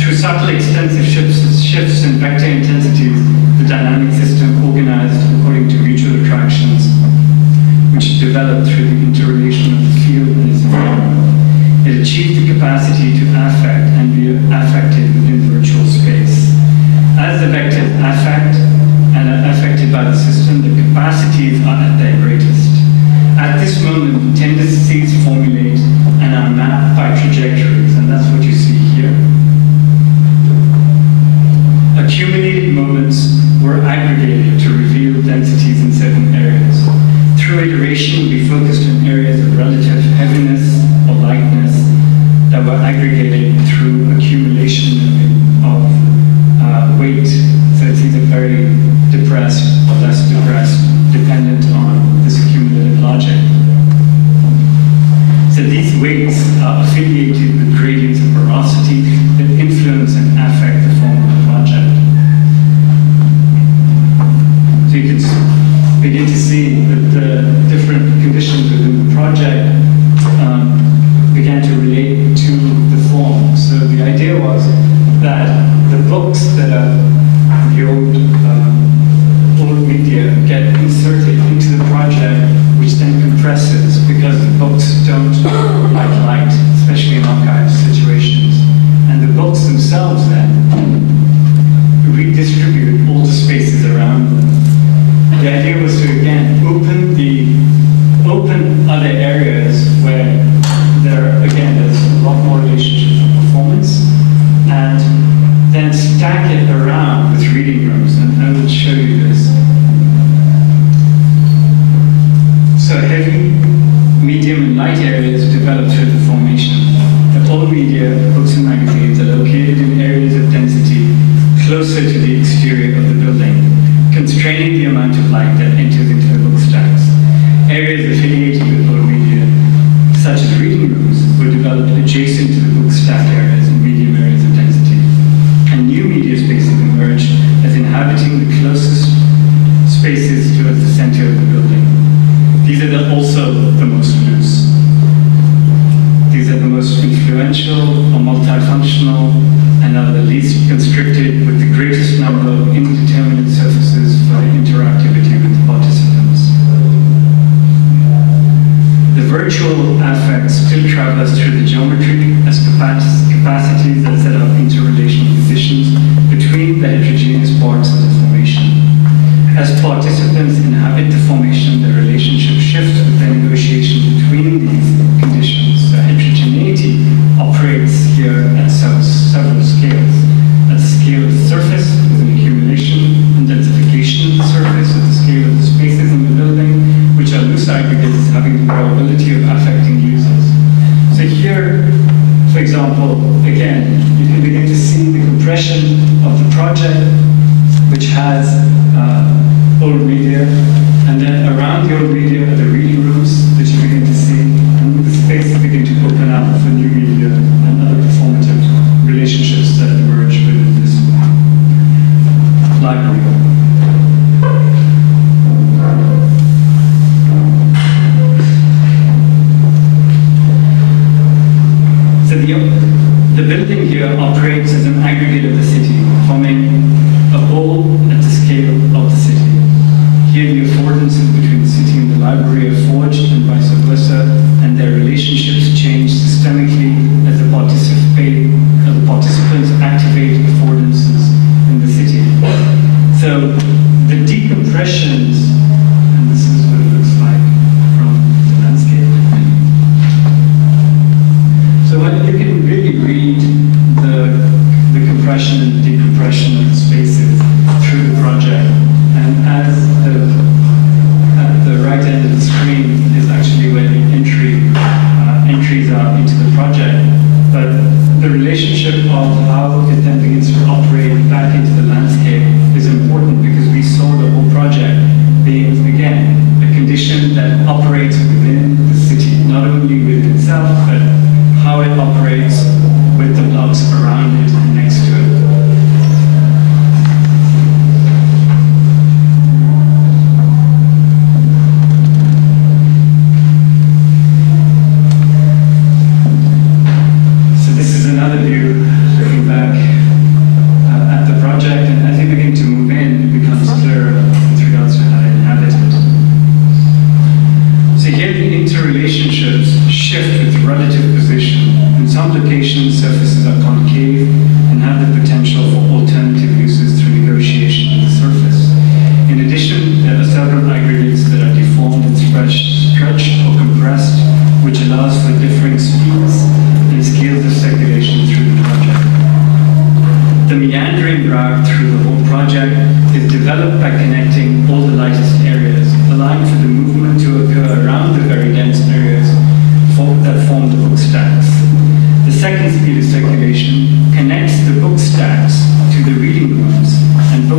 Through subtle extensive shifts in vector intensities, the dynamic system organized according to mutual attractions, which developed through the interrelation of the field and its environment. It achieved the capacity to affect and be affected within virtual space. As the vectors affect and are affected by the system, they and tendencies formulate and are mapped by trajectories, and that's what you see here. Accumulated moments were aggregated to reveal densities in certain areas. Through iteration, we focused on areas of relative heaviness or lightness that were aggregated through accumulation of weight. So it's either very depressed or less depressed, dependent on this accumulative logic. So these weights are affiliated with gradients of porosity that influence and affect the form of the project. So you can begin to see that the different conditions within the project began to relate to the form. So the idea was that the books that are the old media get inserted into the project, which then compresses because the books don't like light, especially in archive situations. And the books themselves then redistribute all the spaces around them. The idea was to again open other areas where there's a lot more relationship to performance, and then stack it around with reading rooms, and I will show you this. So heavy, medium, and light areas developed through the formation. The old media, books and magazines, are located in areas of density closer to the exterior of the building, constraining the amount of light that enters into the book stacks. Areas affiliated with old media, such as reading rooms, were developed adjacent to the book stack areas and medium areas of density. And new media spaces emerged as inhabiting the closest spaces towards the center of the building. These are also the most loose. These are the most influential or multifunctional, and are the least constricted, with the greatest number of indeterminate surfaces for interactivity with the participants. The virtual affect still traverse through the geometry as capacities that set up interrelational conditions between the heterogeneous parts of the formation. As participants inhabit the formation, the relationship shifts with the negotiation between these conditions. So heterogeneity operates here at several scales. At the scale of the surface, with an accumulation and densification of the surface, at the scale of the spaces in the building, which are loose aggregates having the probability of affecting users. So here, for example, again, you can begin to see the compression of the project, which has old media, and then around the old media are the reading rooms that you begin to see, and the spaces begin to open up for new media and other performative relationships that emerge within this library. So the building here operates as an aggregate of the city, forming a whole at the scale of the city. Here the affordances between the city and the library are forged, and vice versa, and their relationships change systemically as the participants activate affordances in the city. So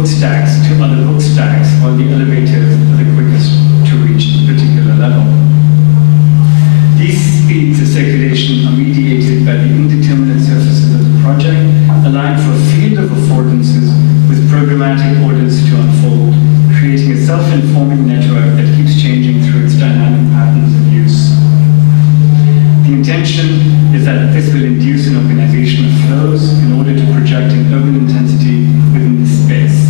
book stacks to other book stacks, while the elevators are the quickest to reach a particular level. These speeds of circulation are mediated by the indeterminate surfaces of the project, allowing for a field of affordances with programmatic orders to unfold, creating a self-informing network that keeps changing through its dynamic patterns of use. The intention is that this will induce an organization of flows in order to project an urban intensity within this space.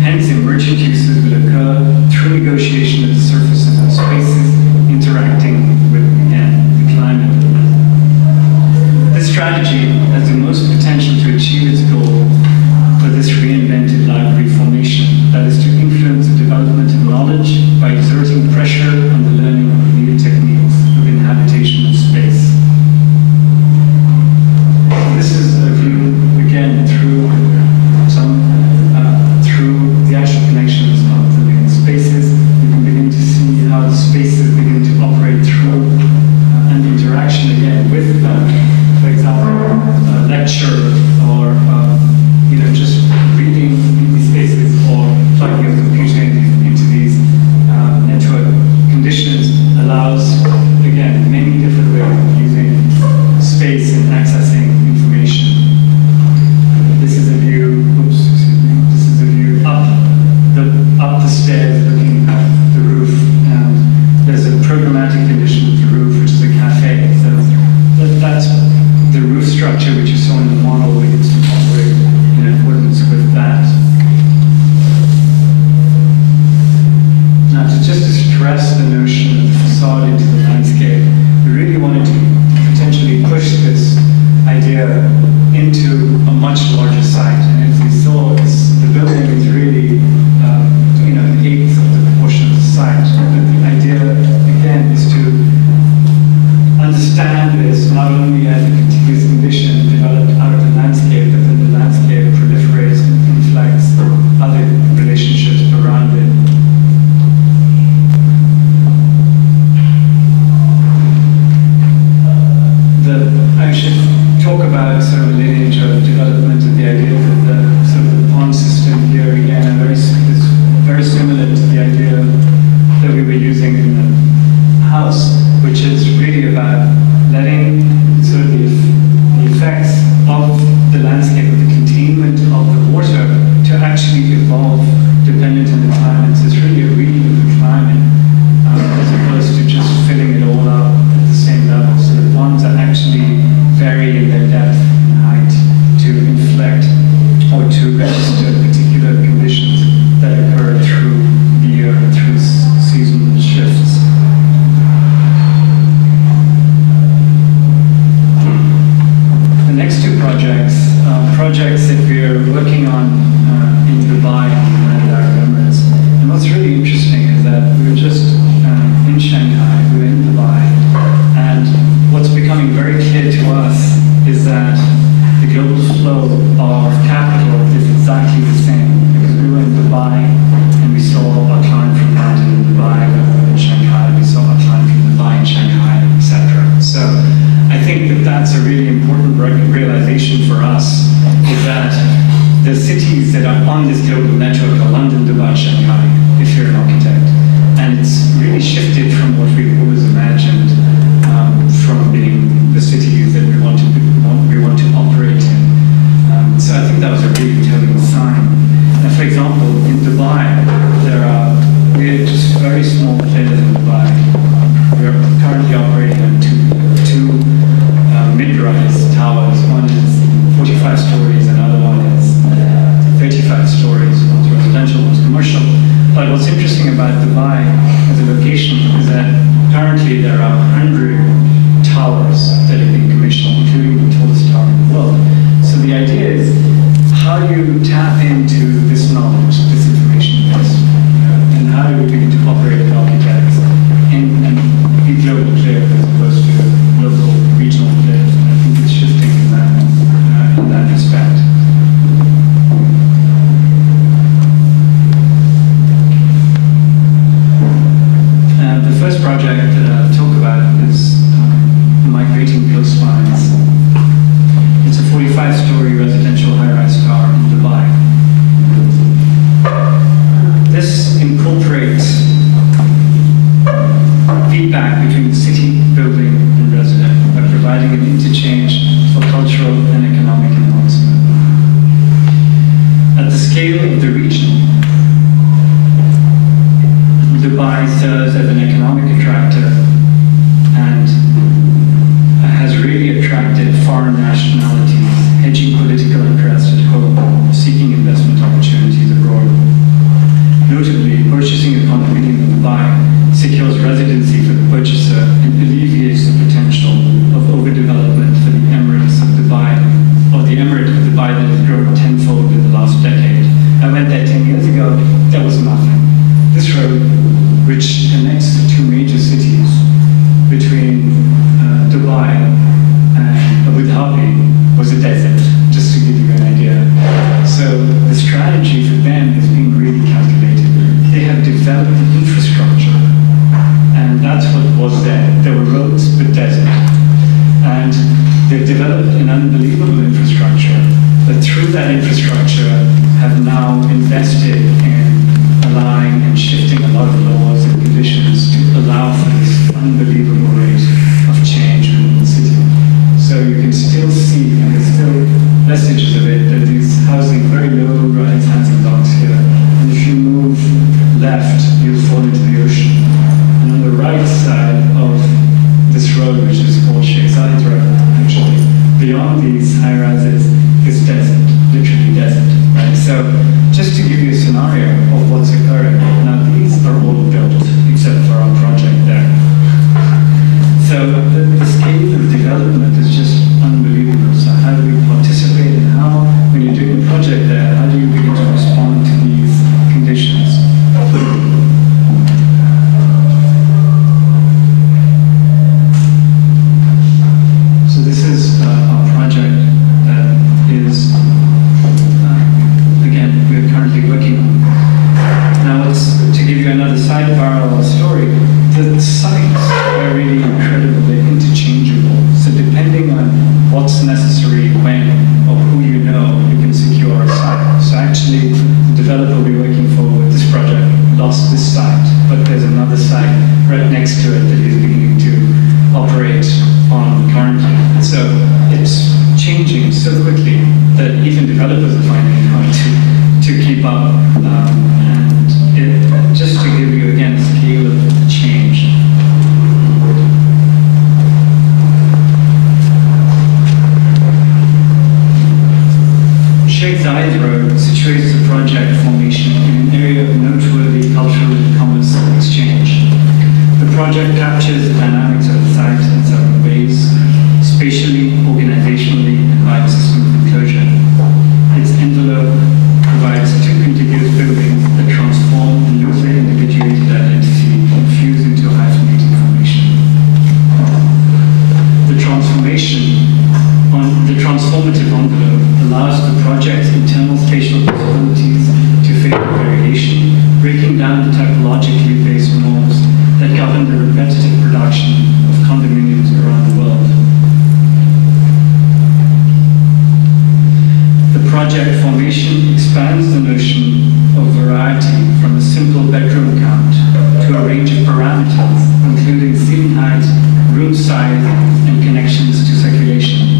Hence, emergent uses will occur through negotiation of the surfaces of spaces interacting with, again, the climate. This strategy has the most potential to achieve its goal for this reinvented library formation, that is to influence the development of knowledge by exerting pressure on the learning of new techniques of inhabitation of space. This is a view, again, through the actual connections of the living spaces. You can begin to see how the spaces begin to operate through an interaction, again, with, for example, a lecture or just reading these spaces or plugging your computer into these network conditions allows, again, many different ways of using space and accessing information. This is a view, this is a view up the stairs looking at the roof, and there's a programmatic condition of the roof, which is a cafe. So that's the roof structure which you saw in the model begins to operate in accordance with that. Now, just to stress the notion of the facade into the landscape, we really wanted to potentially push this idea into a much larger site. And as we saw, the building is really, an eighth of the proportion of the site. But the idea, again, is to understand this not only as a contiguous condition developed out of the landscape, but then the landscape proliferates and inflects other relationships around it. I should talk about sort of a lineage of development and the idea that the sort of the pond system here again is very similar to the idea that we were using in the house, which is really about letting sort of the effects of the landscape, of the containment of the water to actually evolve dependent on the climate. So it's really a reading of the climate as opposed to just filling it all up at the same level. So the ponds are actually vary in their depth and height to inflect or to register particular conditions that occur through the year, through seasonal shifts. The next two projects that we are working on in Dubai and the United Arab Emirates. And what's really interesting is that we were just in Shanghai, we were in Dubai, and what's becoming very clear to us is that the global flow of capital is exactly the same, because we were in Dubai and we saw a climb from London in Dubai, we were in Shanghai, we saw a climb from Dubai in Shanghai, etc. So I think that that's a really important realization for us, is that the cities that are on this global network are London, Dubai, Shanghai, if you're an architect. And it's really shifted from what we've always imagined from being the cities that we want to operate in. So I think that was a really telling sign. Now, for example, in Dubai, we are just very small players in Dubai. We are currently operating on two mid-rise towers. One is 45 stories, another one is 35 stories. One's residential, one's commercial. But what's interesting about Dubai as a location is that currently there are 100 towers that have been commissioned, including the tallest tower in the world. So the idea is, how do you tap into this knowledge, this information base, and how do we begin to operate with architects and be global players as opposed to local, regional players? And I think it's shifting in that respect. The first project that I'll talk about is migrating interested in allowing and shifting a lot of laws and conditions to allow for this unbelievable rate of change within the city. So you can still see, and there's still vestiges of it, that these housing, very low-rise housing blocks here. And if you move left, you'll fall into the ocean. And on the right side of this road, which is called Sheikh Zayed Road, actually, beyond these high-rises is desert, literally desert, right? So just to give you a scenario of what's occurring, now these are all built except for our project there. So the scale of development is just unbelievable. So how do we participate, and how, when you're doing a project there, how do you begin to respond to these conditions? So this is our project that is, again, we're currently working on. Now, to give you another side parallel story, the sites are really incredible, they're interchangeable. So depending on what's necessary, when, or who you know, you can secure a site. So actually, the developer we're working for with this project lost this site, but there's another site right next to it that he's beginning to operate on currently. So it's changing so quickly that even developers are finding it hard to keep up. And just to give you, again, a scale of the change. Sheikh Zayed Road situates the project formation in an area of noteworthy cultural and commerce exchange. The project captures the dynamics of the site in several ways, spatially, organizationally, and by a system of enclosure. Its envelope provides two contiguous buildings that transform a loosely individuated identity and fuse into a hyphenated formation. The transformative envelope allows the project's internal spatial possibilities to favor variation, breaking down the typologically based norms that govern the repetitive production of condominiums around the world. The project formation expands the notion of variety from a simple bedroom count to a range of parameters, including ceiling height, room size, and connections to circulation.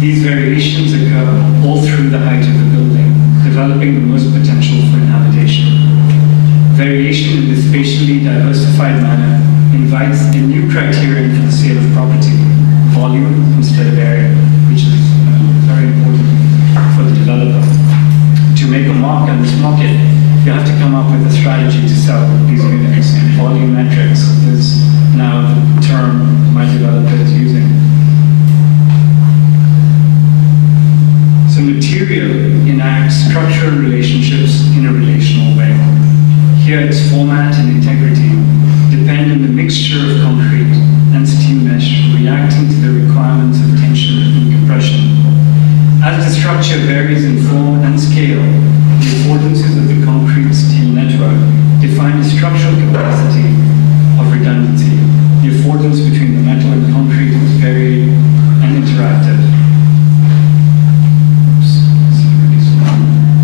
These variations occur all through the height of the building, developing the most potential for inhabitation. Variation in this spatially diversified manner invites a new criterion for the sale of property, volume instead of area, which is very important for the developer. To make a mark on this market, you have to come up with a strategy to sell these units, and volumetrics is now the term my developer is using. So material enacts structural relationships in a relational way. Here its format and integrity depend on the mixture of concrete and steel mesh reacting to the requirements of tension and compression. As the structure varies in form and scale, the affordances of the concrete steel network define the structural capacity of redundancy. The affordance between the metal and concrete is varied and interactive.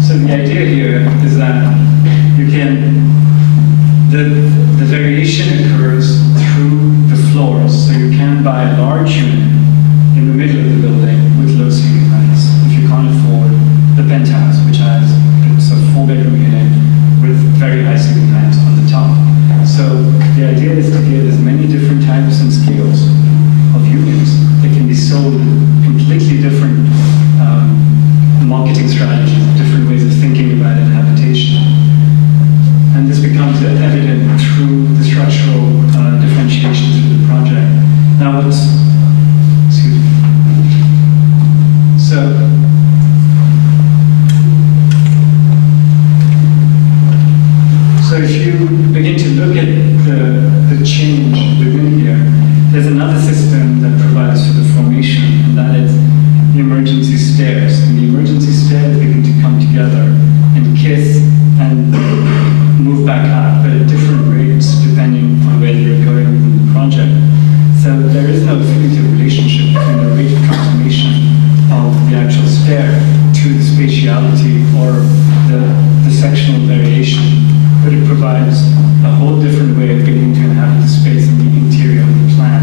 So the idea here is that you can, the variation occurs through the floors. So you can buy a large unit in the middle of the building with low ceiling heights if you can't afford the penthouse, which has, it's a 4-bedroom unit with very high ceiling heights on the top. So the idea is to get as many different types and scales of units that can be sold completely different marketing strategies, different ways of thinking about inhabitation. And this becomes evident through the structural or the sectional variation, but it provides a whole different way of beginning to inhabit the space in the interior of the plan.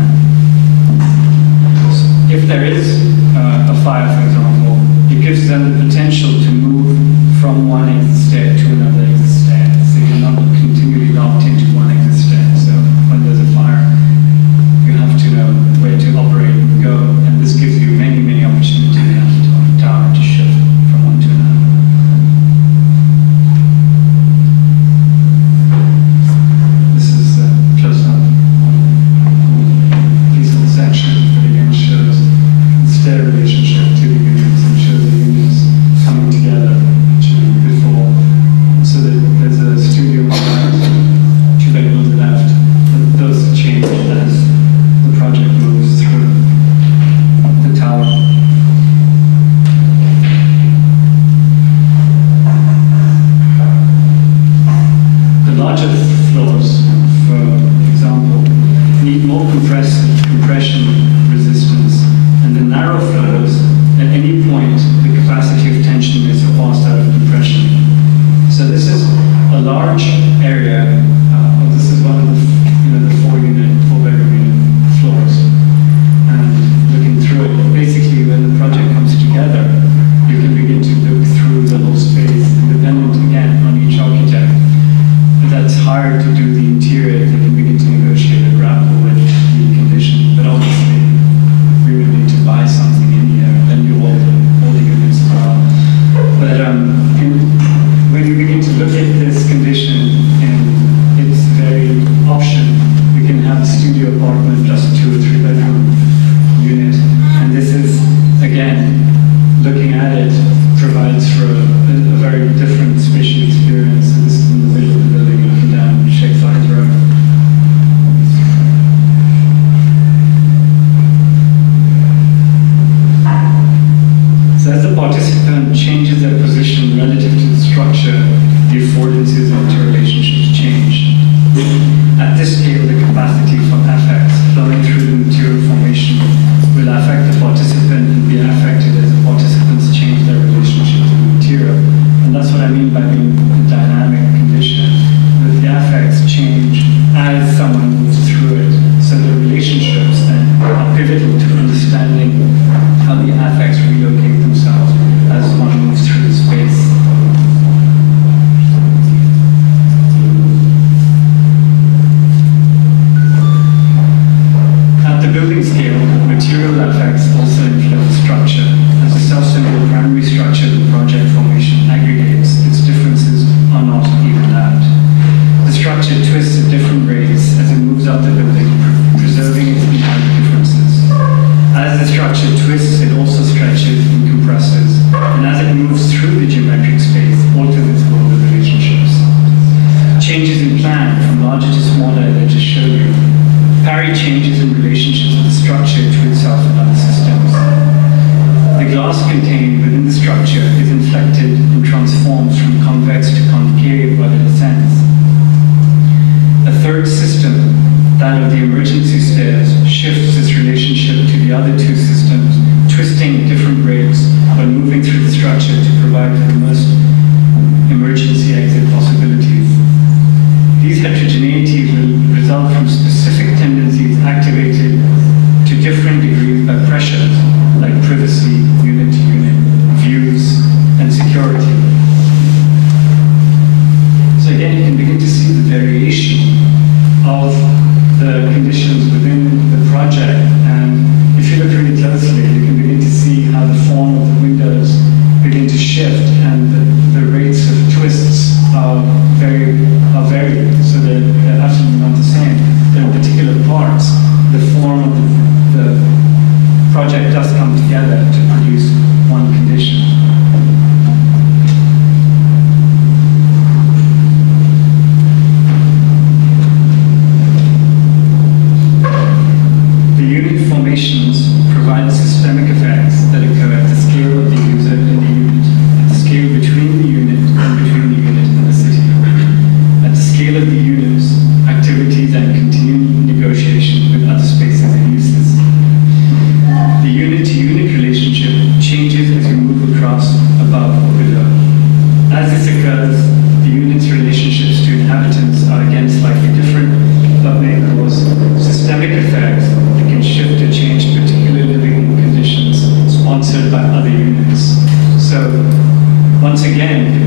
If there is a fire, for example, it gives them the potential to move from one exit state to another exit state. So you're not continually locked into one exit state. So when there's a fire, you have to know where to operate and go. And this gives you many, many opportunities on the tower to shift from one to another.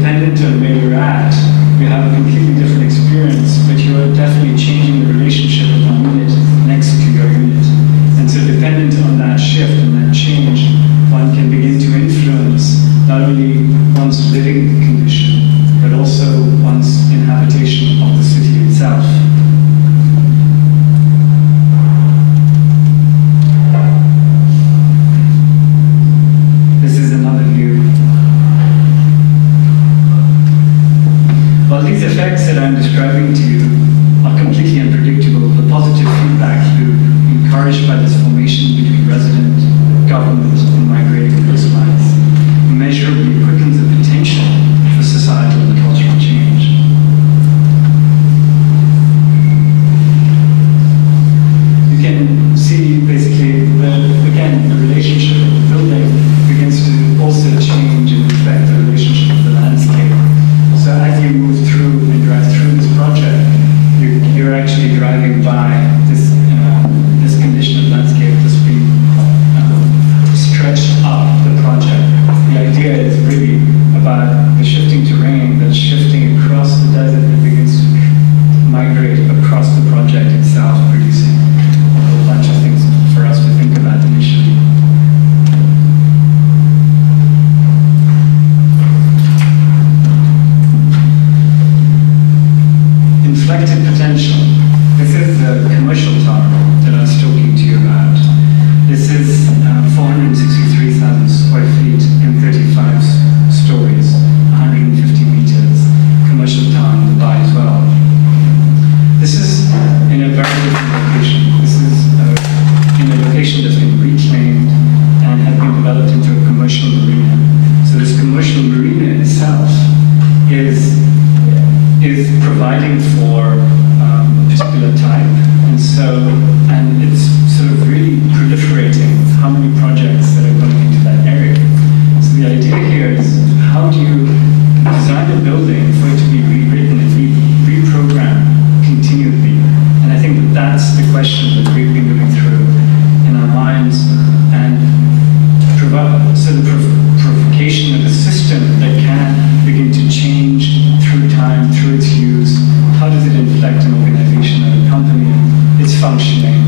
dependent on where you're at, you have a completely different experience, but you are definitely changing the relationship of the unit next to your unit. And so dependent on that shift and that change, one can begin to influence not only one's living condition, but also one's inhabitation of the city itself. This is another view. While these effects that I'm describing to you are completely unpredictable, the positive feedback loop encouraged by this formation between resident, government, and migrating coastlines immeasurably quickens the potential for societal and cultural change. You can see basically again, the relationship of the building begins to also change and affect the relationship of the landscape. So as you move through and drive through this project, you're actually driving by this condition of landscape that's been stretched up the project. The idea is really about the shifting terrain that's shifting across the desert that begins to migrate across the project itself, producing a whole bunch of things for us to think about initially. Inflected potential. This is the commercial tower that I was talking to you about. This is 463,000 square feet and 35 stories, 150 meters, commercial tower in Dubai as well. This is in a very different location. This is in a location that's been reclaimed and had been developed into a commercial marina. So this commercial marina itself is providing for a particular type, and it's sort of really proliferating how many projects that are going into that area. So the idea here is, how do you design a building for it to be rewritten and reprogrammed continually? And I think that's the question that we've been going through in our minds, and so the provocation of a system that can begin to change through time, through its use. How does it inflect an organization or a company, its functioning,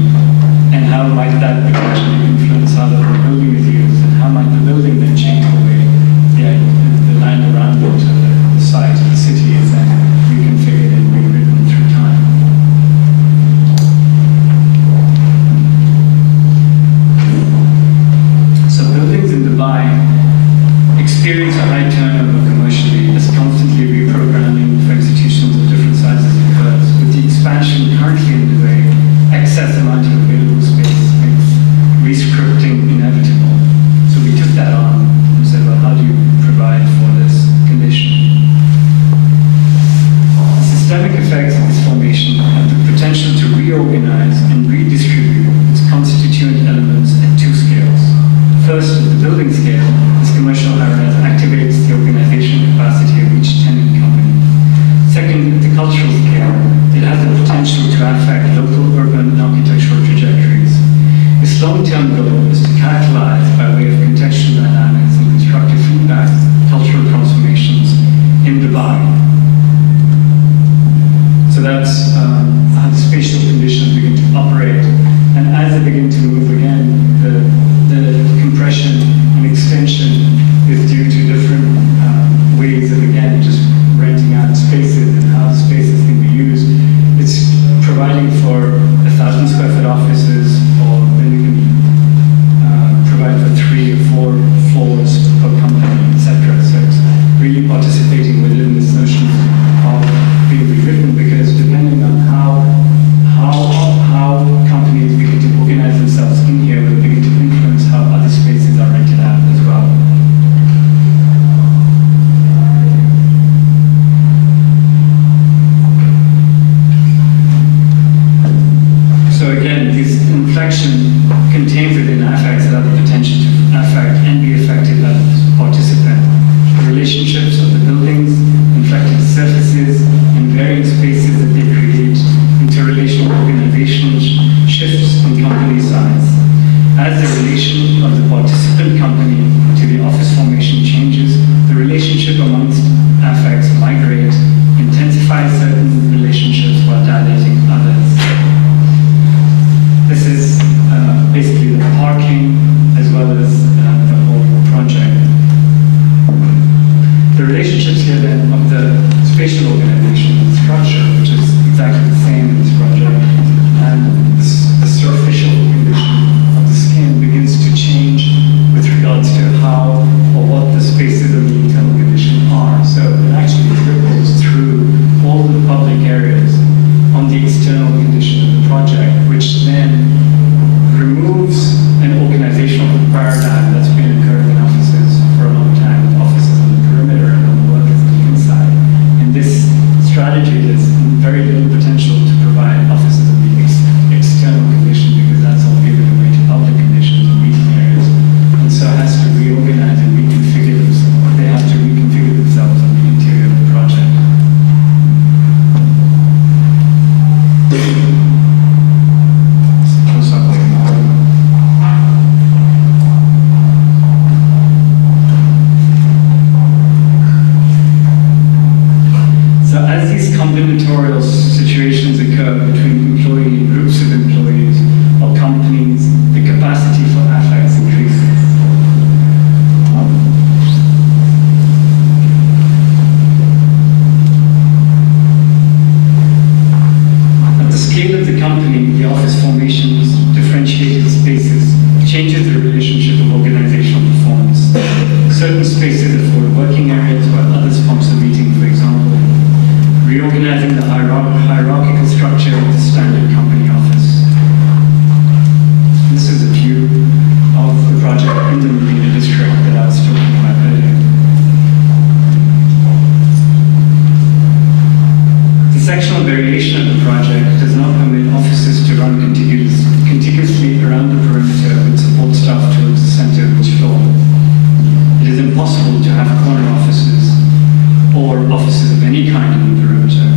of any kind in the perimeter.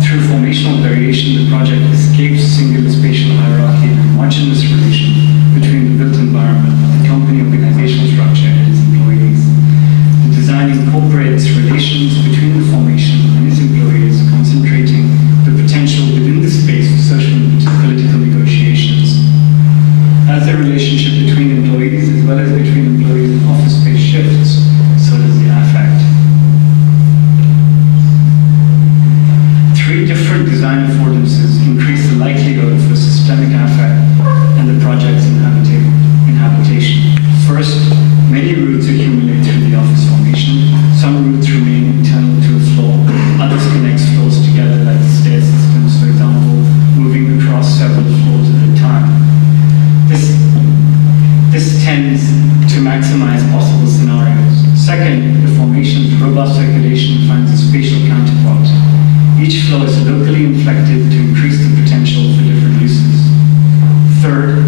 Through formational variation, the project escapes singular spatial hierarchy and homogeneous relation between the built environment, the company organizational structure, and its employees. The design incorporates relations between the formation and its employees, concentrating the potential within the space for social and political negotiations. As the relationship between employees as well as between employees and office space shifts, so does the affect. 3 different design affordances increase the likelihood for systemic affect and the project's inhabitation. First, many routes accumulate through the office formation. Some routes remain internal to a floor. Others connect floors together, like the stair systems, for example, moving across several floors at a time. This tends to maximize possible scenarios. Second, the formation's robust circulation finds a spatial counterpart. Each flow is locally inflected to increase the potential for different uses. Third,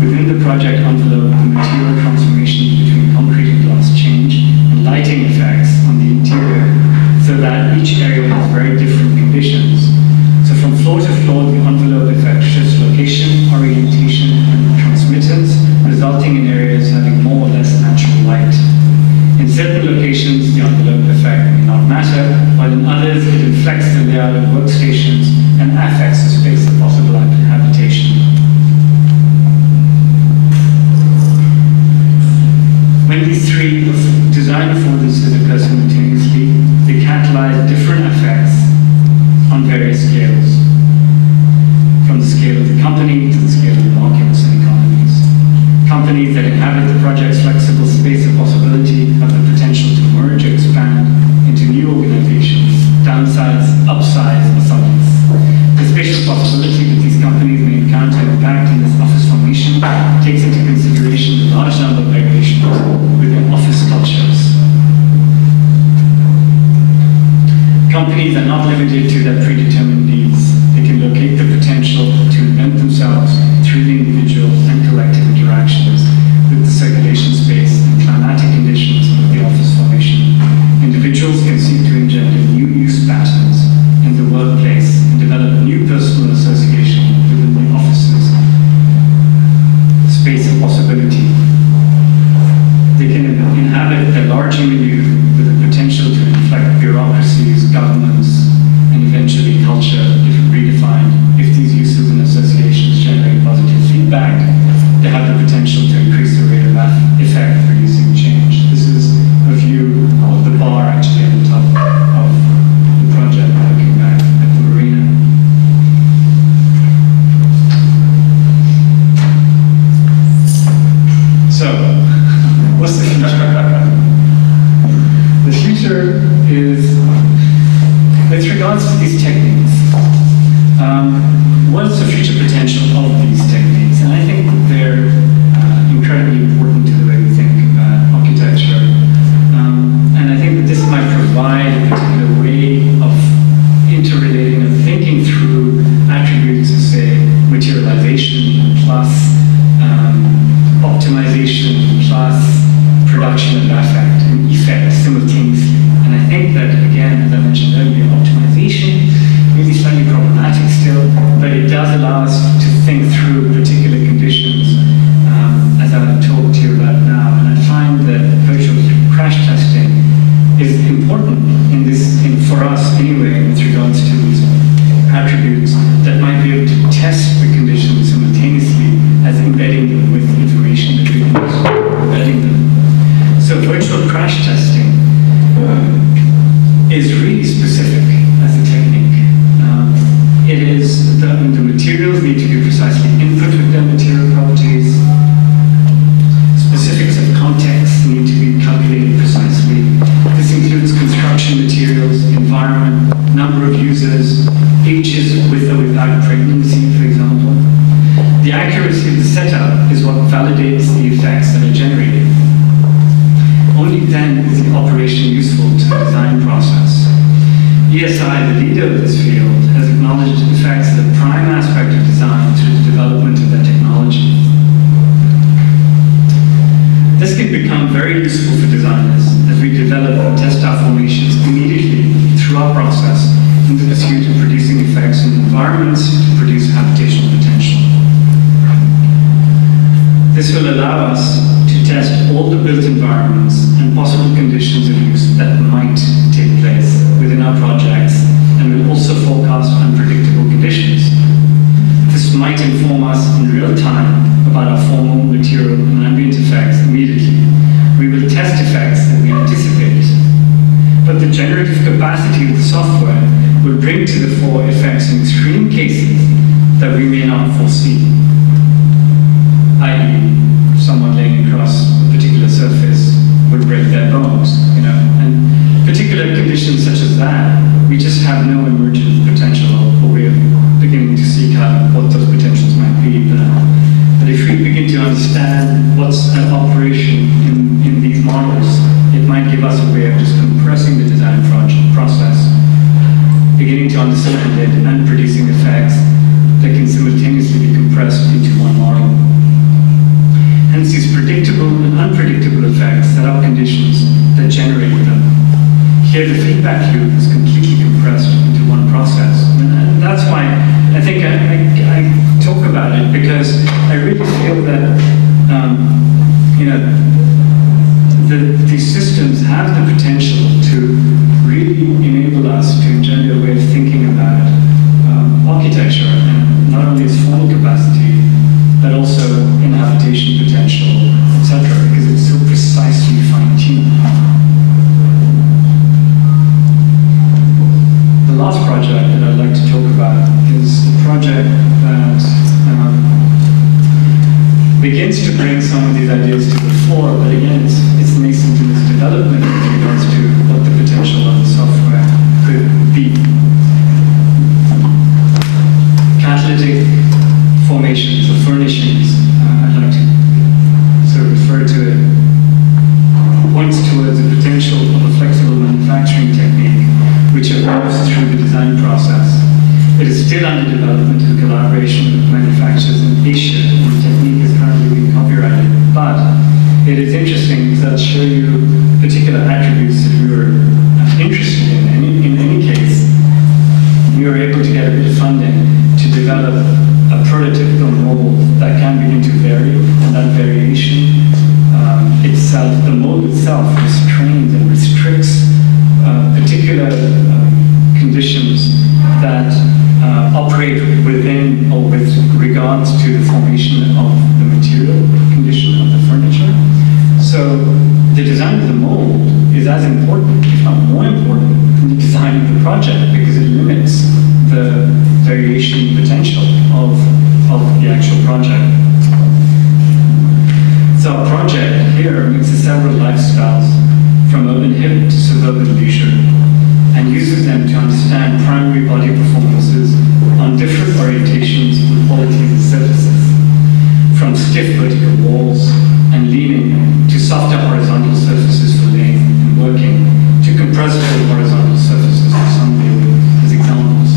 within the project envelope, the material transformations between concrete and glass change, and lighting effects on the interior, so that each area has very different conditions. So from floor to floor, the envelope effect shifts location, orientation, and transmittance, resulting in areas having more or less natural light. In certain locations, the envelope effect may not matter, while in others, it inflects the layout of workstations and affects the space of possible habitation. When these 3 design affordances occur simultaneously, they catalyze different effects on various scales, from the scale of the company to the scale of the markets and economies. Companies that inhabit the project's flexible space of possibility have the potential to merge or expand into new organizations, downsize, upsize, or summons. The spatial possibility that these companies may encounter impact in this office formation takes into consideration the large number of variations within office cultures. Companies are not limited to their predetermined needs. They can locate the potential to invent themselves through the individual and collective interactions with the circulation space and climatic conditions of the office formation. Individuals can seek to engender new use patterns in the workplace and develop new personal association within the office's space of possibility. They can inhabit a large milieu with the potential to inflect bureaucracies, governments, and eventually culture if redefined. If these uses and associations generate positive feedback, they have the potential to increase the rate of effect producing change. This is a view of the bar actually at the top of the project, looking back at the marina. So, what's the future? The future is, with regards to these techniques, what's the future potential of these techniques? And I think that they're incredibly important to the way we think about architecture. And I think that this might provide a particular way of interrelating and thinking through attributes of, say, materialization plus optimization plus production of affect and effect simultaneously. And I think that, again, as I mentioned earlier, optimization may be slightly problematic still, but it does allow us to think through particular conditions, as I've talked to you about now. And I find that virtual crash testing is important for us anyway, with regards to these attributes that might be able to test the conditions simultaneously as embedding them with information that we can use, embedding them. So virtual crash testing is really specific as a technique. It is, the materials need to be precisely input with their material properties. Specifics of context need to be calculated precisely. This includes construction materials, environment, number of users, ages with or without pregnancy, for example. The accuracy of the setup is what validates the effects that are generated. Only then is the operation useful to the design process. ESI, the leader of this field, has acknowledged effects as a prime aspect of design through the development of their technology. This can become very useful for designers as we develop and test our formations immediately through our process and possible conditions of use that might take place within our projects, and will also forecast unpredictable conditions. This might inform us in real time about our formal, material, and ambient effects immediately. We will test effects that we anticipate. But the generative capacity of the software will bring to the fore effects in extreme cases that we may not foresee, i.e., someone laying across a particular surface will break their bones, and particular conditions such as that, we just have no emergent potential, or we're beginning to seek out what those potentials might be. But if we begin to understand what's an operation in these models, it might give us a way of just compressing the design process, beginning to understand it, and producing effects that can simultaneously be compressed into one model. Hence, these predictable and unpredictable effects set up conditions that generate them. Here, the feedback loop is completely compressed into one process. And that's why I think I talk about it, because I really feel that these systems have the potential to really enable us to engender a way of thinking about architecture, and not only its formal capacity, but also in habitation potential, etc., because it's so precisely fine-tuned. The last project that I'd like to talk about is a project that begins to bring some of these ideas to the fore, but again, it's nascent in its development with regards to what the potential of the software could be. Catalytic formations or furnishings, I'd like to sort of refer to it, points towards the potential of a flexible manufacturing technique which evolves through the design process. It is still under development in collaboration with manufacturers in Asia, and the technique is currently being copyrighted. But it is interesting because I'll show you particular attributes that we were interested in. In any case, we were able to get a bit of funding to develop a prototypical mold that can begin to vary, and that variation itself, the mold itself, restrains and restricts particular conditions that operate within or with regards to the formation of the material condition of the furniture. So the design of the mold is as important, if not more important, than the design of the project, because it limits the variation potential of the actual project. So our project here mixes several lifestyles, from urban hip to suburban leisure, and uses them to understand primary body performances on different orientations and qualities of surfaces, from stiff vertical walls and leaning to softer horizontal surfaces for laying and working, to compressible horizontal surfaces for sunbathing, as examples.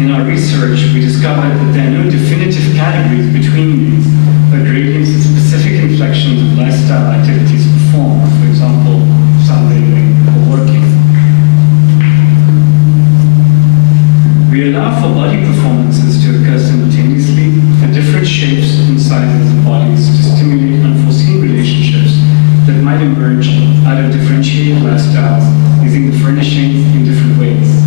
In our research, we discovered that there are no definitive categories between these, but gradients and specific inflections of lifestyle activities performed, for example, sunbathing or working. We allow for body performances to occur simultaneously for different shapes and sizes of bodies to stimulate unforeseen relationships that might emerge out of differentiated lifestyles using the furnishings in different ways.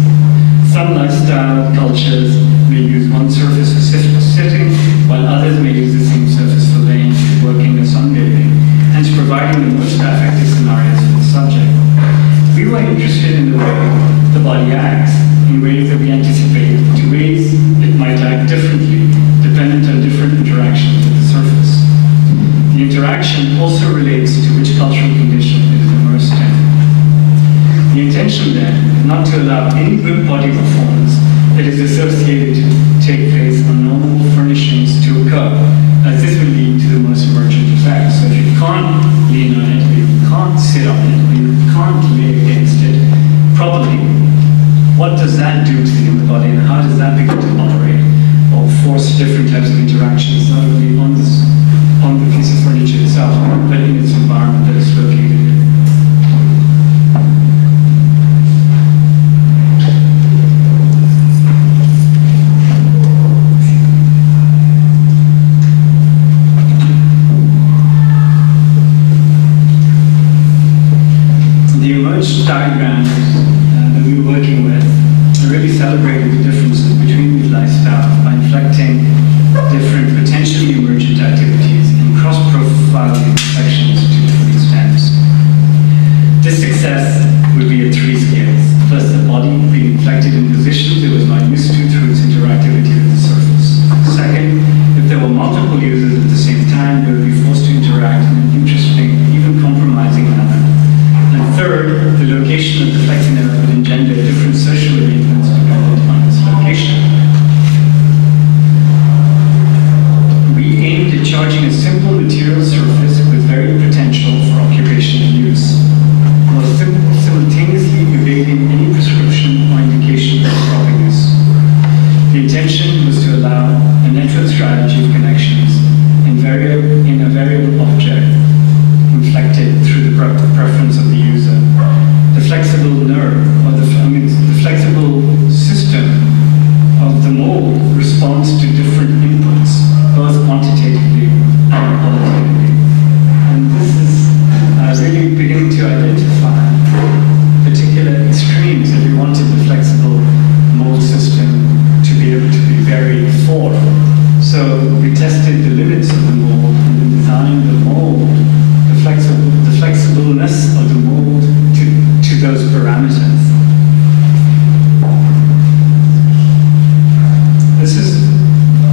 Some lifestyle cultures may use one surface for sitting, while others may use the same surface for laying, working, or sunbathing, hence providing the most affective scenarios for the subject. We were interested in the way the body acts, in ways that we anticipate, to ways it might act differently, dependent on different interactions with the surface. The interaction also relates to which cultural condition it is immersed in. The intention then is not to allow any good body performance that is associated to take place on normal furnishings to occur, as this will lead to the most emergent effects. So if you can't lean on it, or you can't sit on it, or you can't lay against it properly, what does that do to the human body, and how does that begin to operate or force different types of interactions, not only on the piece of furniture itself, but in its environment that it's located in? those diagrams that we were working with really celebrated the differences between these lifestyles by inflecting different potentially emergent activities and cross-profiling inflections to different extents. This success would be at 3 scales. First, the body being inflected in positions it was not used to through its interactivity with the surface. Second, if there were multiple users at the same time, they would be forced to interact in an interesting, even compromising manner. And third, the location of the flexing nerve would engender different social arrangements dependent on its location. We aimed at charging a simple material surface with varied potential for occupation and use, while simultaneously evading any prescription or indication of proper use. The intention was to allow a network strategy of connections in a variable object inflected through the preference of the user. The flexible nerve, or the flexible system of the mold responds to different inputs, both quantitatively and qualitatively. And this is really beginning to identify particular extremes that we wanted the flexible mold system to be able to be varied for. So we tested the limits of the mold and then designed the mold, the flexibleness of the mold to those parameters. This is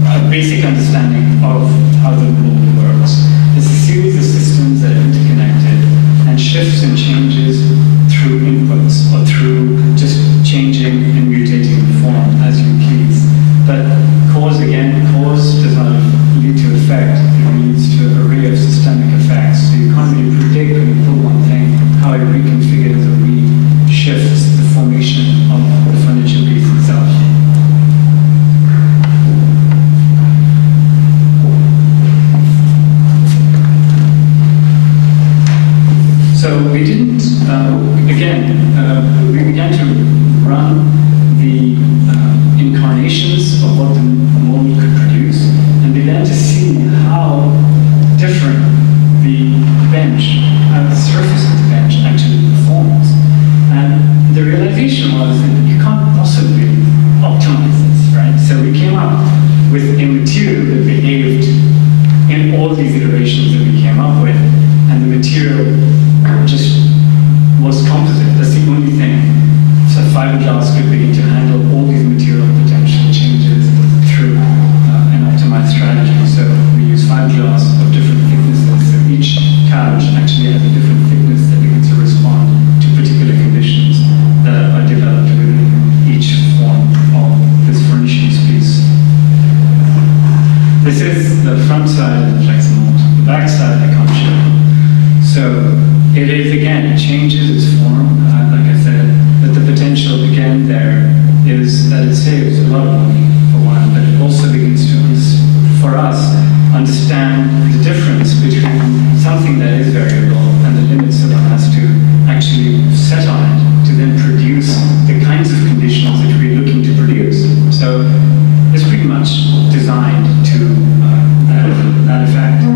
a basic understanding of how the mold works. It's a series of systems that are interconnected and shifts and changes through inputs or through just changing and mutating the form as you please. But cause does not lead to effect. It leads to an array of systemic effects. So you can't really predict when you pull one thing how it reconfigures or reshifts the formation of the furniture base itself. So we didn't, we began to run the incarnations of what the mold could produce and began to see how different the bench, how the surface of the bench actually performs. And the realization was that you can't possibly optimize this, right? So we came up with a material that behaved in all these iterations that we came up with, and the material just was composite. That's the only thing. So fiberglass could begin to handle all these material potential changes through an optimized strategy. So we use fiberglass of different thicknesses. So each couch actually has a different thickness that begins to respond to particular conditions that are developed within each form of this furnishings piece. This is the front side of the flex mold. The back side I can't show. So it is, again, it changes its form, like I said, but the potential, again, there is that it saves a lot of money, for one, but it also begins to, for us, understand the difference between something that is variable and the limits that one has to actually set on it to then produce the kinds of conditions that we're looking to produce. So it's pretty much designed to that effect.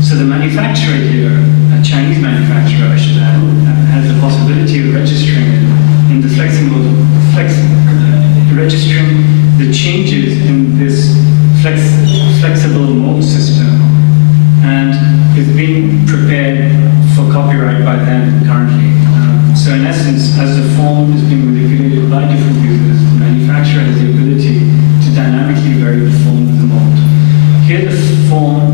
So the manufacturer here, a Chinese manufacturer I should add, has the possibility of registering it in the registering the changes in this flexible mold system, and is being prepared for copyright by them currently. So in essence, as the form is being manipulated by different users, the manufacturer has the ability to dynamically vary the form of the mold. Here the form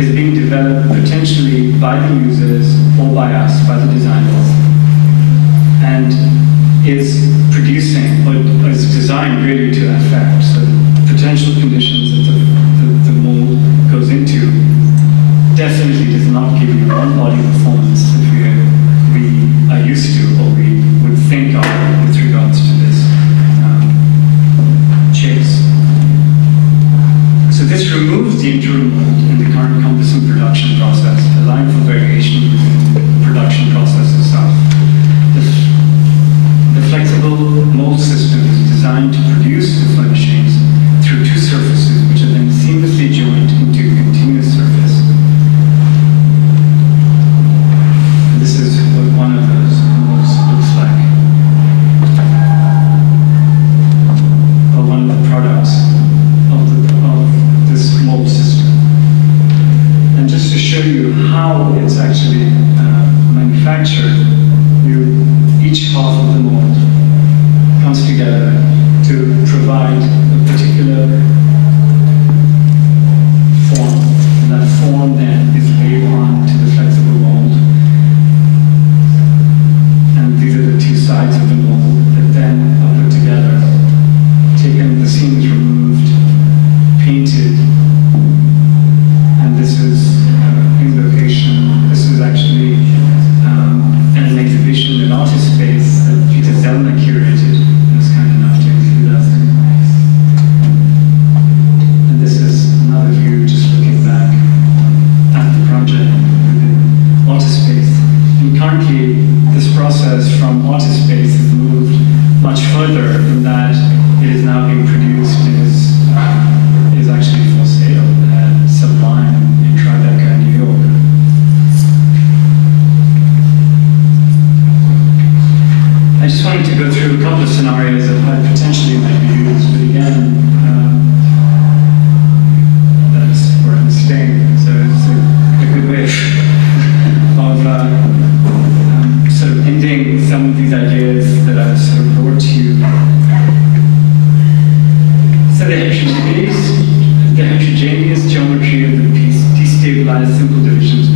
is being developed potentially by the users or by us, by the designers, and is producing or is designed really to affect. So the potential conditions that the mold goes into definitely does not give you one body performance that we are used to or we would think of with regards to this chase. So this removes the interim mold in the current composite production process, allowing for variation within the production process itself. The flexible mold system is designed to produce the furnishings through two surfaces, which are then seamlessly joined into a continuous surface. show you how it's actually manufactured, each half of the mold comes together to provide a particular form. And that form then is laid onto the flexible mold. And these are the two sides of the mold that then are put together, taken, the seams removed, painted, and this is in location. This is actually an exhibition in Artist Space that Peter Zellner curated and was kind enough to include us in. And this is another view just looking back at the project within Artist Space. And currently, this process from Artist Space has moved much further in that it is now being produced and is actually for sale at Sublime in Tribeca, New York. I just wanted to go through a couple of scenarios of how it potentially might be used, but again, that's where I'm staying. So it's a good way of sort of ending some of these ideas that I've sort of brought to you. So the heterogeneous geometry of the piece destabilized simple divisions